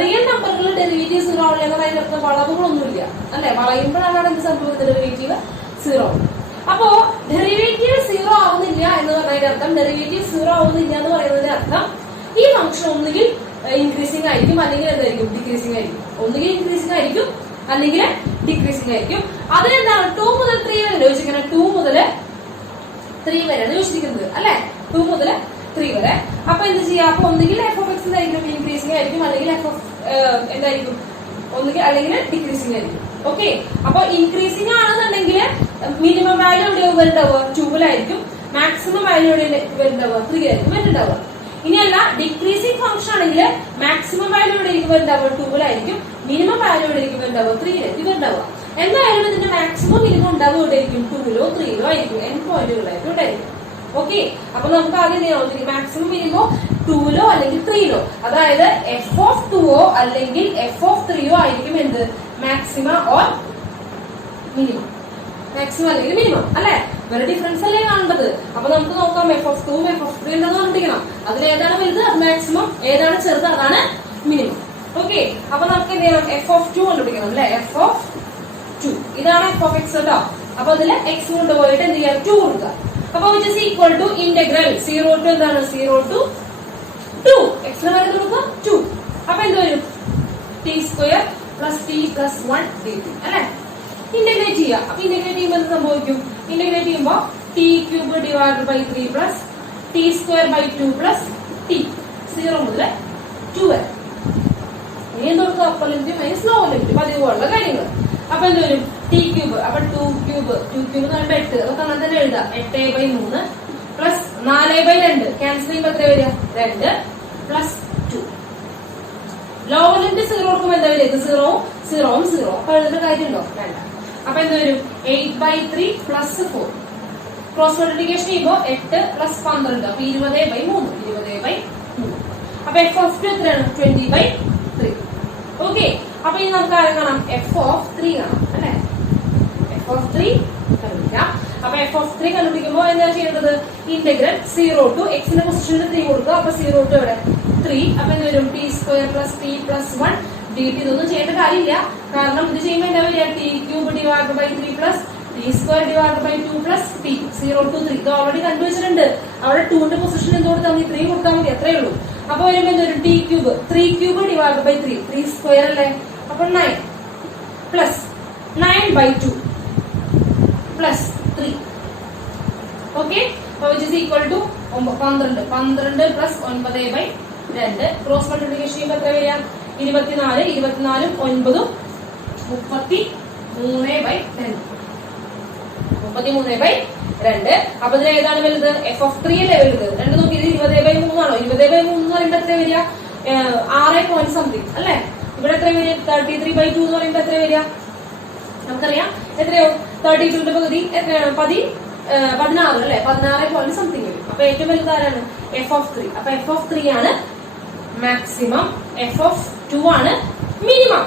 റിയൽ നമ്പറുകളിൽ ഡെറിവേറ്റീവ് 0 ആവില്ല എന്നാൽ അതിന്റെ അർത്ഥം വളവുകളൊന്നുമില്ല അല്ലെ. വളയുമ്പോഴാണ് എന്ത് സംഭവിക്കുന്നത്, ഡെറിവേറ്റീവ് 0 ആവും. അപ്പോ ഡെറിവേറ്റീവ് 0 ആവുന്നില്ല എന്ന് പറഞ്ഞതിന്റെ അർത്ഥം, ഡെറിവേറ്റീവ് 0 ആവുന്നില്ല എന്ന് പറയുന്നതിന്റെ അർത്ഥം ഈ ഫംഗ്ഷൻ ഒന്നുകിൽ ഇൻക്രീസിംഗ് ആയിരിക്കും അല്ലെങ്കിൽ എന്തായിരിക്കും, ഡിക്രീസിംഗ് ആയിരിക്കും. ഒന്നുകിൽ ഇൻക്രീസിംഗ് ആയിരിക്കും അല്ലെങ്കിൽ ഡിക്രീസിംഗ് ആയിരിക്കും. അതിനെന്താണ് 2 മുതൽ 3 വരെ യോജിക്കണം. 2 മുതൽ 3 വരെയാണ് യോജിച്ചിരിക്കുന്നത് അല്ലെ. 2 മുതൽ 3 വരെ. അപ്പൊ എന്ത് ചെയ്യാം, അപ്പൊ ഒന്നുകിൽ f of x എന്തായിരിക്കും, ഇൻക്രീസിംഗ് ആയിരിക്കും, അല്ലെങ്കിൽ f of എന്തായിരിക്കും, ഒന്നുകിൽ അല്ലെങ്കിൽ ഡിക്രീസിംഗ് ആയിരിക്കും. ഓക്കെ, അപ്പൊ ഇൻക്രീസിംഗ് ആണെന്നുണ്ടെങ്കിൽ മിനിമം വാല്യൂ എവിടെയാവും വരുന്നുണ്ടാവുക, 2-ലായിരിക്കും. മാക്സിമം വാല്യൂ എവിടെ വരുന്നുണ്ടാവുക, 3 ആയിരിക്കും വരുന്നുണ്ടാവുക. ഇനിയല്ല ഡിക്രീസിംഗ് ഫംഗ്ഷൻ ആണെങ്കിൽ മാക്സിമം വാല്യൂ എവിടെ ആയിരിക്കും വരുന്നുണ്ടാവുക, 2-ലായിരിക്കും. മിനിമം വാല്യൂ എവിടെ ആയിരിക്കും വരുന്നുണ്ടാവുക, 3-ലായിരിക്കും വരുന്നുണ്ടാവുക. എന്തായാലും ഇതിന്റെ മാക്സിമം മിനിമം ഉണ്ടാവുക എവിടെയായിരിക്കും, 2-ലോ 3-ലോ ആയിരിക്കും, n പോയിന്റുകളായിരിക്കും ഉണ്ടായിരിക്കും. ഓക്കെ, അപ്പൊ നമുക്ക് ആദ്യം മാക്സിമം മിനിമം 2-ലോ അല്ലെങ്കിൽ 3-ലോ, അതായത് f of 2-ഓ അല്ലെങ്കിൽ f of 3-ഓ ആയിരിക്കും എന്ത്, മാക്സിമ ഓർ മിനിമം. മാക്സിമം അല്ലെങ്കിൽ മിനിമം അല്ലെ, വേറെ ഡിഫറൻസ് അല്ലേ കാണേണ്ടത്. അപ്പൊ നമുക്ക് നോക്കാം f of 2 f of 3 എന്താന്ന് കണ്ടുപിടിക്കണം. അതിൽ ഏതാണ് വലുത് അത് മാക്സിമം, ഏതാണ് ചെറുത് അതാണ് മിനിമം. ഓക്കെ, അപ്പൊ നമുക്ക് എന്ത് ചെയ്യണം? എഫ് ഓഫ് 2 കണ്ടുപിടിക്കണം അല്ലെ? എഫ് ഓഫ് 2 ഇതാണ് എഫ് ഓഫ് എക്സ് കേട്ടോ. അപ്പൊ അതില് എക്സ് കൊണ്ടുപോയിട്ട് എന്ത് ചെയ്യാം? 2 കൊടുക്കുക. അപ്പൊ which is equal to integral 0 to എന്താണ്? 0 ടു 2 എക്സിന് വരെ കൊടുക്കുക 2. അപ്പൊ എന്ത് വരും? T square plus t plus 1 dt അല്ലെ? ഇന്റഗ്രേറ്റ് ചെയ്യുക. അപ്പൊ ഇന്റഗ്രേറ്റ് ചെയ്യുമ്പോൾ എന്ത് സംഭവിക്കും? ഇന്റഗ്രേറ്റ് ചെയ്യുമ്പോൾ t cube divide by 3 plus t square by 2 plus t 0 മുതൽ 2 വരെ. ഇനി എന്ത് കൊടുക്കുക? Upper limit minus lower limit പതിവുള്ള കാര്യങ്ങൾ. അപ്പൊ എന്ത് വരും? T cube. അപ്പൊ 2 ക്യൂബ് എന്ന് പറയുമ്പോൾ 8. അതൊക്കെ അങ്ങനെ തന്നെ എഴുതാം. 8/3 പ്ലസ് 4/2 ക്യാൻസൽ ചെയ്യുമ്പോൾ എത്ര വരിക? 2 പ്ലസ് 2. ലോവർ ലിമിറ്റ് 0 കൊടുക്കുമ്പോൾ എന്താ വരിക? ഇത് 0 അപ്പൊ എഴുതുന്ന കാര്യമുണ്ടോ? വേണ്ട. അപ്പൊ എന്ത് വരും? 8/3 പ്ലസ് 4. ക്രോസ് മൾട്ടിപ്ലിക്കേഷൻ ചെയ്യുമ്പോൾ 8 പ്ലസ് 12 അപ്പൊ 20/3. അപ്പൊ എഫ് ഓഫ് 2 എത്രയാണ്? 20/3. ഓക്കെ, അപ്പൊ ഇനി നമുക്ക് ആരും കാണാം? എഫ് ഓഫ് 3 കാണാം അല്ലെ? എഫ് ഓഫ് 3 കണ്ടുപിടിക്കാം. അപ്പൊ എഫ് ഓഫ് 3 കണ്ടുപിടിക്കുമ്പോൾ എന്താണ് ചെയ്യേണ്ടത്? ഇന്റഗ്രൽ 0 ടു എക്സിന്റെ പൊസിഷനിൽ 3 കൊടുക്കുക. അപ്പൊ 0 ടു എവിടെ? 3. അപ്പൊ എന്ത് വരും? T square plus t plus 1 dt. ഇതൊന്നും ചെയ്യേണ്ട കാര്യമില്ല, കാരണം ഇത് ചെയ്യുമ്പോൾ എന്താ വരിക? T cube divide by 3 plus t square divide by 2 plus t 0 to 3. ഇത് ഓൾറെഡി കണ്ടുവച്ചിട്ടുണ്ട്. അവിടെ 2ന്റെ പൊസിഷൻ എന്ത് കൊടുത്താൽ മതി? 3 കൊടുത്താൽ മതി, അത്രേ ഉള്ളൂ. അപ്പൊ വരുമ്പോ എന്തൊരു? T cube 3 cube divide by 3 square അല്ലേ? അപ്പൊ 9 plus 9/2 plus 3. Okay, which is equal to 12 plus 9/2. Cross multiplication ചെയ്യുമ്പോൾ എത്ര വരിക? 24 24 9 33/2. അപ്പൊ ഇതിൽ ഏതാണ് വലുത്? എഫ് ഓഫ് 3 അല്ലേ വലുത്? 2 നോക്കി. ഇത് 20/3 ആണോ? 20/3 എന്ന് പറയുമ്പോ എത്ര വരിക? 6 പോയിന്റ് സംതിങ് അല്ലെ? ഇവിടെ എത്ര വരിക? 33/2 എന്ന് പറയുമ്പോ എത്ര വരിക? നമുക്കറിയാം എത്രയോ? 32ന്റെ പകുതി എത്രയാണ്? 16 അല്ലെ? 16 പോയിന്റ് സംതിങ് വരും. അപ്പൊ ഏറ്റവും വലുത് ആരാണ്? F of 3. അപ്പൊ എഫ് ഓഫ് 3 ആണ് മാക്സിമം, എഫ് ഓഫ് 2 ആണ് മിനിമം.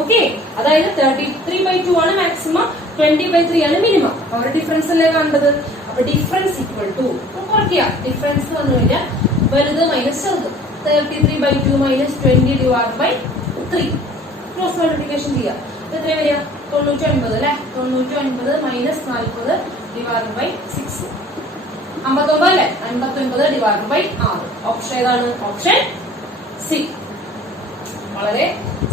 ഓക്കെ, അതായത് 33/2 ആണ് മാക്സിമം, 20/3 ആണ് മിനിമം. അവരുടെ ഡിഫറൻസ് അല്ലേ കണ്ടത്? അപ്പൊ ഡിഫറൻസ് ഈക്വൽ ടു കുറയ്ക്കുക. ഡിഫറൻസ് വന്നു കഴിഞ്ഞാൽ വലുത് മൈനസ് ചെറുത്. 33/2 minus 20 divide by 3. Cross multiplication ചെയ്യുക. എത്ര വരിക? 99 അല്ലെ? 99 മൈനസ് 40 ഡിവൈഡ് ബൈ 6. 59 അല്ലെ? 59 ഡിവൈഡ് ബൈ 6. ഓപ്ഷൻ ഏതാണ്? Option C. വളരെ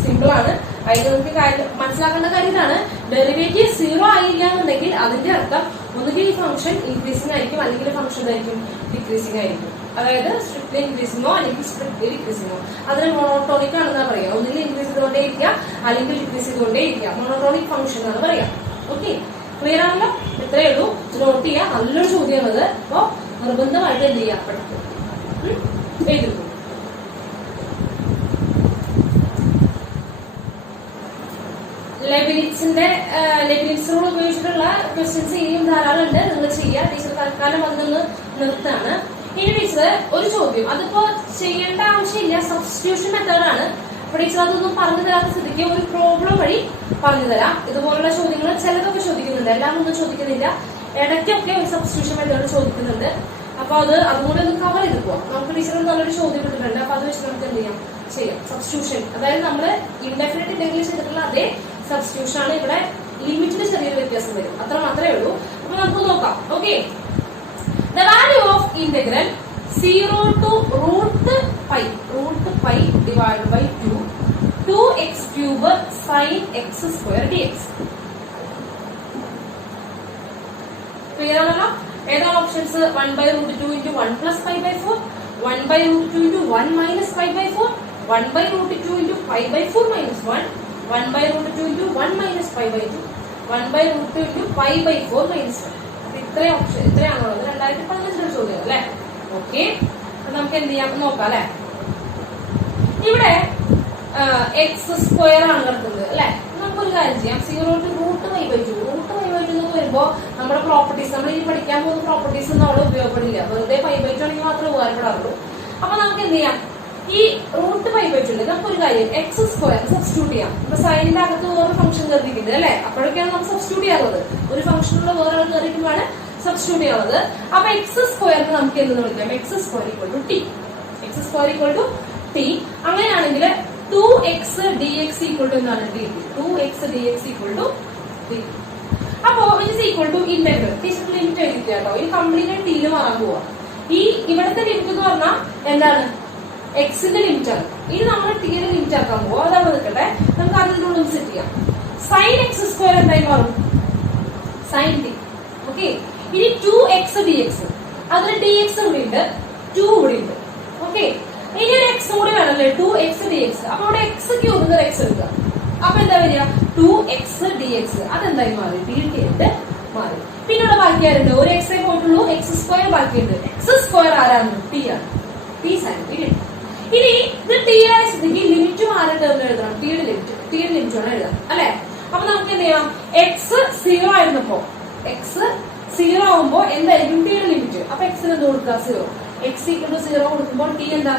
സിമ്പിൾ ആണ്. അതിന് നമുക്ക് മനസ്സിലാക്കേണ്ട കാര്യം ഇതാണ്: ഡെറിവേറ്റീവ് 0 ആയില്ല എന്നുണ്ടെങ്കിൽ അതിന്റെ അർത്ഥം ഒന്നുകിൽ ഈ ഫംഗ്ഷൻ ഇൻക്രീസിംഗ് ആയിരിക്കും, അല്ലെങ്കിൽ ഫംഗ്ഷൻ എന്തായിരിക്കും? ഡിക്രീസിംഗ് ആയിരിക്കും. അതായത് സ്ട്രിക്ട്ലി ഇൻക്രീസിംഗോ അല്ലെങ്കിൽ സ്ട്രിക്ട്ലി ഡിക്രീസിംഗോ. അതിന് മോണോട്ടോണിക് ആണെന്നാ പറയാ. ഒന്നുകിൽ ഇൻക്രീസ് ചെയ്തുകൊണ്ടേ ഇരിക്കുക, അല്ലെങ്കിൽ ഡിക്രീസ് ചെയ്തുകൊണ്ടേ ഇരിക്കുക. മോണോട്ടോണിക് ഫംഗ്ഷൻ ആണ് പറയാം. ഓക്കെ, ക്ലിയർ ആണല്ലോ? ഇത്രയേ ഉള്ളൂ. നോട്ട് ചെയ്യാം. നല്ലൊരു ചോദ്യമാണത്. അപ്പൊ നിർബന്ധമായിട്ട് എന്ത് ചെയ്യാം? പഠിക്കും. എഴുതും. ലെബിനിറ്റ്സ് റൂൾ ഉപയോഗിച്ചിട്ടുള്ള ക്വസ്റ്റ്യൻസ് ഇനിയും ധാരാളം ഉണ്ട്. നിങ്ങൾ ചെയ്യുക. ടീച്ചർ തൽക്കാലം അതിനൊന്ന് നിർത്താണ്. ഇനി ടീച്ചർ ഒരു ചോദ്യം, അതിപ്പോ ചെയ്യേണ്ട ആവശ്യമില്ല, സബ്സ്റ്റിറ്റ്യൂഷൻ മെത്തേഡാണ്. അപ്പൊ ടീച്ചർ അതൊന്നും പറഞ്ഞു തരാത്ത സ്ഥിതിക്ക് ഒരു പ്രോബ്ലം വഴി പറഞ്ഞു തരാം. ഇതുപോലുള്ള ചോദ്യങ്ങൾ ചിലതൊക്കെ ചോദിക്കുന്നുണ്ട്, എല്ലാം ഒന്നും ചോദിക്കുന്നില്ല. ഇടയ്ക്കൊക്കെ ഒരു സബ്സ്റ്റിറ്റ്യൂഷൻ മെത്തേഡ് ചോദിക്കുന്നുണ്ട്. അപ്പൊ അതുകൂടെ ഒന്ന് കവർ ചെയ്ത് പോവാം. നമുക്ക് ടീച്ചർ നല്ലൊരു ചോദ്യം ഇട്ടിട്ടുണ്ട്. അപ്പൊ അത് വെച്ച് നമുക്ക് എന്ത് ചെയ്യാം? സബ്സ്റ്റിറ്റ്യൂഷൻ, അതായത് നമ്മള് ഇൻഡെഫിനിറ്റ് ഇന്റഗ്രൽ ചെയ്തിട്ടുള്ള അതേ സബ്സ്റ്റിറ്റ്യൂഷൻ ആണ്. ഇവിടെ ലിമിറ്റിന് ചെറിയൊരു വ്യത്യാസം വരും, അത്ര മാത്രമേ ഉള്ളൂ. അപ്പൊ നമുക്ക് നോക്കാം. Okay, the value of integral 0 to √π divide by 2x³ sin x² dx. Clear ആണല്ലോ? ഏതാണ് ഓപ്ഷൻസ്? 1/√2 × 1 + π/4, 1/√2 × 1 - π/4, 1/√2 × π/4 - 1, 1/√2 × 1 - π/2, 1/√2 × π/4 - 1. ഇത്രയും ഓപ്ഷൻ, ഇത്രയാണുള്ളത്. 2015 ചോദ്യം അല്ലെ? ഓക്കെ, നമുക്ക് എന്ത് ചെയ്യാം നോക്കാം അല്ലെ? ഇവിടെ x² ആണ് കിടക്കുന്നത് അല്ലെ? നമുക്കൊരു കാര്യം ചെയ്യാം. 0 to √π/2 എന്നൊക്കെ വരുമ്പോ നമ്മുടെ പ്രോപ്പർട്ടീസ്, നമ്മൾ ഇനി പഠിക്കാൻ പോകുന്ന പ്രോപ്പർട്ടീസ് ഒന്നും അവിടെ ഉപയോഗപ്പെടില്ല. വെറുതെ π/2 ആണെങ്കിൽ മാത്രമേ ഉപകാരപ്പെടാറുള്ളൂ. അപ്പൊ നമുക്ക് എന്ത് ചെയ്യാം? ഈ √π/2 ഉണ്ട്. നമുക്കൊരു കാര്യം x² സബ്സ്റ്റിറ്റ്യൂട്ട് ചെയ്യാം. ഇപ്പൊ സൈനിന്റെ അകത്ത് വേറെ ഫംഗ്ഷൻ കയറിയിരിക്കുന്നത് അല്ലെ? അപ്പോഴൊക്കെയാണ് നമുക്ക് സബ്സ്റ്റിറ്റ്യൂട്ട് ചെയ്യാറുള്ളത്. ഒരു ഫംഗ്ഷനുള്ള വേറെ ആൾ കയറിയിട്ടുമാണ് സബ്സ്റ്റിറ്റ്യൂട്ട് ചെയ്യാറുള്ളത്. അപ്പൊ x² നമുക്ക് എന്തെന്ന് വിളിക്കാം? x² = t. അങ്ങനെയാണെങ്കിൽ 2x dx equal to എന്താണ് dt. 2x dx equal to dt. അപ്പോ which is equal to integral. Teacher limit എഴുതിക്കുക കേട്ടോ. ഇത് കംപ്ലീറ്റ് ടിയിൽ മാറാൻ പോവാ. ഈ ഇവിടുത്തെ ലിമിറ്റ് എന്ന് പറഞ്ഞാൽ എന്താണ് എക്സിന്റെ ലിമിറ്റ് ആണ്. ഇനി നമ്മൾ ടിയുടെ ലിമിറ്റ് ആക്കാൻ പോവാ. അതാണ് നിൽക്കട്ടെ, നമുക്ക് അതിന്റെ ഉള്ളിൽ സെറ്റ് ചെയ്യാം. സൈൻ എക്സ് സ്ക്വയർ എന്തായി മാറും? Sine t. ഓക്കെ, ഇനി 2x dx, അതിന് dx ഇവിടെ ഉണ്ട്, 2 ഇവിടെ ഉണ്ട്. ഓക്കെ, ഇനി ഒരു എക്സ് കൂടി വേണമല്ലേ, 2x dx. അപ്പൊ ഇവിടെ എക്സ് ക്യൂബ് എക്സ് എടുക്കുക. അപ്പൊ എന്താ വരിക? 2x dx. അതെന്തായി മാറി? dt ആയിട്ട് മാറി. പിന്നെ ഇവിടെ ബാക്കി ആരുണ്ട്? ഒരു എക്സേ പോയിട്ടുള്ളൂ, എക്സ് സ്ക്വയർ ബാക്കിയുണ്ട്. എക്സ് സ്ക്വയർ ആരാണ്? ടി ആണ്. ടി സൈൻ ടി കിട്ടും. ഇനി ഇത് ടി ആയ സ്ഥിതിക്ക് ലിമിറ്റും ആരുടെ ടേമിൽ എഴുതണം? ടിയുടെ ലിമിറ്റ് ആണ് എഴുതാം അല്ലെ. അപ്പൊ നമുക്ക് എന്ത് ചെയ്യാം? എക്സ് 0 ആയിരുന്നപ്പോ, എക്സ് 0 ആവുമ്പോ എന്തായിരിക്കും ടിയുടെ ലിമിറ്റ്? അപ്പൊ എക്സിന് എന്ത് കൊടുക്കുക? 0. എക്സ് ഈക്വൽ ടു 0 കൊടുക്കുമ്പോൾ ടി എന്താ?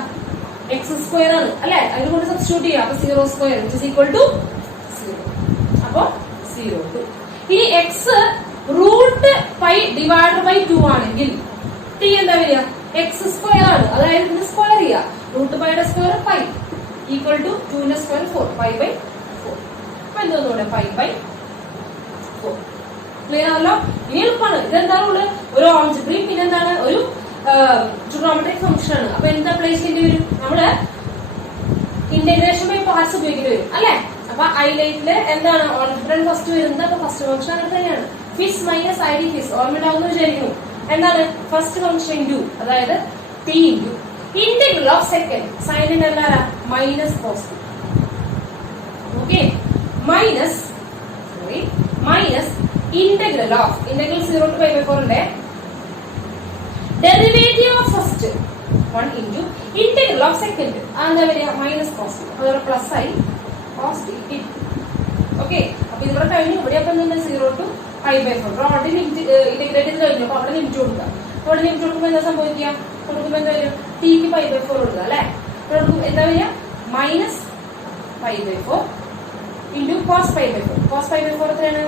എക്സ് സ്ക്വയർ ആണ് അല്ലെ. അതുകൊണ്ട് സബ്സ്റ്റിറ്റ്യൂട്ട് ചെയ്യാം. അപ്പൊ 0 square which is equal to 0. അപ്പൊ 0. ഇനി x root pi divide by 2 ആണെങ്കിൽ ടി എന്താ വരിക? എക്സ് സ്ക്വയർ ആണ്. അതായത് ഇതിന് സ്ക്വയർ ചെയ്യുക. റൂട്ട് പൈയുടെ സ്ക്വയർ പൈ ഈക്വൽ ടു 2ന്റെ സ്ക്വയർ 4, പൈ ബൈ 4. അപ്പൊ എന്തോന്നൂടെ? Pi by 4. ക്ലിയർ ആണല്ലോ? ഇനി എളുപ്പമാണ്. ഇതെന്താണ്? ഒരു ഓൾജിബ്രയും പിന്നെ എന്താണ്? ഒരു ട്രിഗണോമെട്രിക് ഫംഗ്ഷൻ ആണ്. അപ്പൊ എന്താ അപ്ലൈ ചെയ്യേണ്ടി വരും? നമ്മള് ഇന്റഗ്രേഷൻ ബൈ പാർട്സ് ഉപയോഗിക്കേണ്ടി വരും അല്ലെ. അപ്പൊ ഐലൈറ്റില് എന്താണ് ഓൾജിബ്രൻ ഫസ്റ്റ് വരുന്നത്? അപ്പൊ ഫസ്റ്റ് ഫംഗ്ഷൻ അങ്ങനെ തന്നെയാണ്. First minus I D first ഓർമ്മയുണ്ടാവുന്ന വിചാരിക്കുന്നു. എന്താണ് ഫസ്റ്റ് ഫംഗ്ഷൻ? ഇൻറ്റു, അതായത് T into integral of second. സൈനിന്റെ എന്താ? Minus cos. Okay, minus integral of 0 to π by 4 ഉണ്ട്. Derivative of first 1 into integral of second. അതെന്താ വരിക? Minus cos. അതുപോലെ പ്ലസ് ആയി കോസ് ടി. ഓക്കെ, അപ്പൊ ഇവിടെ കഴിഞ്ഞു. ഇവിടെ അപ്പൊ എന്താ? 0 to π by 4. Already limit integrate ചെയ്ത് കഴിഞ്ഞു. അപ്പൊ അവിടെ ലിമിറ്റ് കൊടുക്കുക. അവിടെ ലിമിറ്റ് കൊടുക്കുമ്പോൾ എന്താ സംഭവിക്കുക? കൊടുക്കുമ്പോൾ എന്താ വരും? ടിക്ക് π by 4 കൊടുക്കുക അല്ലെ. എന്താ വരിക? Minus π by 4 into cos π by 4. Cos π by 4 എത്രയാണ്?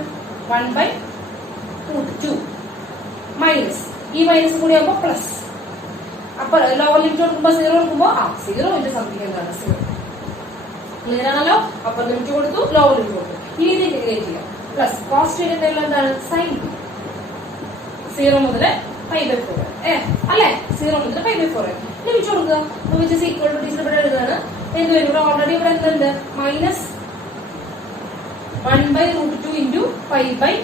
1 by √2 മൈനസ് ഈ മൈനസ് കൂടി ആകുമ്പോൾ പ്ലസ്. അപ്പൊ ലോവർ ലിമിറ്റ് കൊടുക്കുമ്പോൾ 0 കൊടുക്കുമ്പോൾ 0 ഇൻറ്റു സംതിങ് എന്താണ്? 0. ക്ലിയർ ആണല്ലോ? അപ്പർ ലിമിറ്റ് കൊടുത്തു, ലോവർ ലിമിറ്റ് കൊടുത്തു. ഇനി ഇത് ഇന്റഗ്രേറ്റ് ചെയ്യാം. പ്ലസ് കോസ് ടി എന്താണ്? സൈൻ 0 മുതൽ π by 4 അല്ലെ. 0 മുതൽ π by 4 ലിമിറ്റ് കൊടുക്കുക. Which is equal to teacher ഇവിടെ എഴുതാണ്. എന്ത് വരും? ഇവിടെ ഓൾറെഡി ഇവിടെ എന്തുണ്ട്? Minus 1 by √2 into π by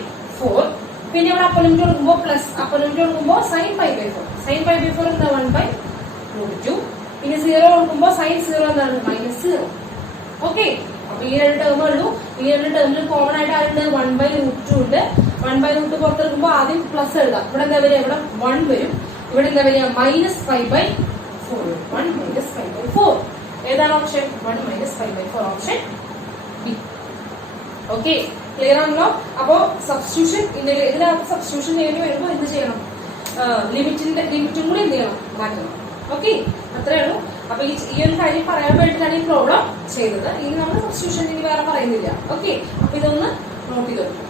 4. പിന്നെ ഇവിടെ അപ്പർ ലിമിറ്റ് കൊടുക്കുമ്പോൾ പ്ലസ്, അപ്പർ ലിമിറ്റ് കൊടുക്കുമ്പോൾ സൈൻ π by 4. സൈൻ π by 4 എന്താ? 1 by √2. പിന്നെ 0 കൊടുക്കുമ്പോൾ സൈൻ 0 എന്താണ്? മൈനസ് 0. ഓക്കെ, അപ്പൊ ഈ രണ്ട് ടേമേ ഉള്ളൂ. ഈ രണ്ട് ടേമിൽ കോമൺ ആയിട്ട് ആരുണ്ട്? 1 by √2 ഉണ്ട്. 1 by √2 പുറത്തെടുക്കുമ്പോൾ ആദ്യം പ്ലസ് എഴുതാം. ഇവിടെ എന്താ വരിക? ഇവിടെ 1 വരും. ഇവിടെ എന്താ വരിക? Minus π by 4. 1 minus π by 4. ഏതാണ് option? 1 minus π by 4. Option B. Okay, clear ആണല്ലോ? അപ്പോ സബ്സ്റ്റിറ്റ്യൂഷൻ ഇതിനകത്ത് സബ്സ്റ്റിറ്റ്യൂഷൻ ചെയ്യേണ്ടി വരുമ്പോൾ എന്ത് ചെയ്യണം? ലിമിറ്റും കൂടി എന്ത് ചെയ്യണം? മാറ്റണം. ഓക്കെ, അത്രേ ഉള്ളൂ. അപ്പൊ ഈ ഒരു കാര്യം പറയാൻ വേണ്ടിയിട്ടാണ് ഈ പ്രോബ്ലം ചെയ്തത്. ഇനി നമ്മൾ സബ്സ്റ്റിറ്റ്യൂഷൻ ഇനി വേറെ പറയുന്നില്ല. ഓക്കെ, അപ്പൊ ഇതൊന്ന് നോട്ട് ചെയ്ത് വെക്കും.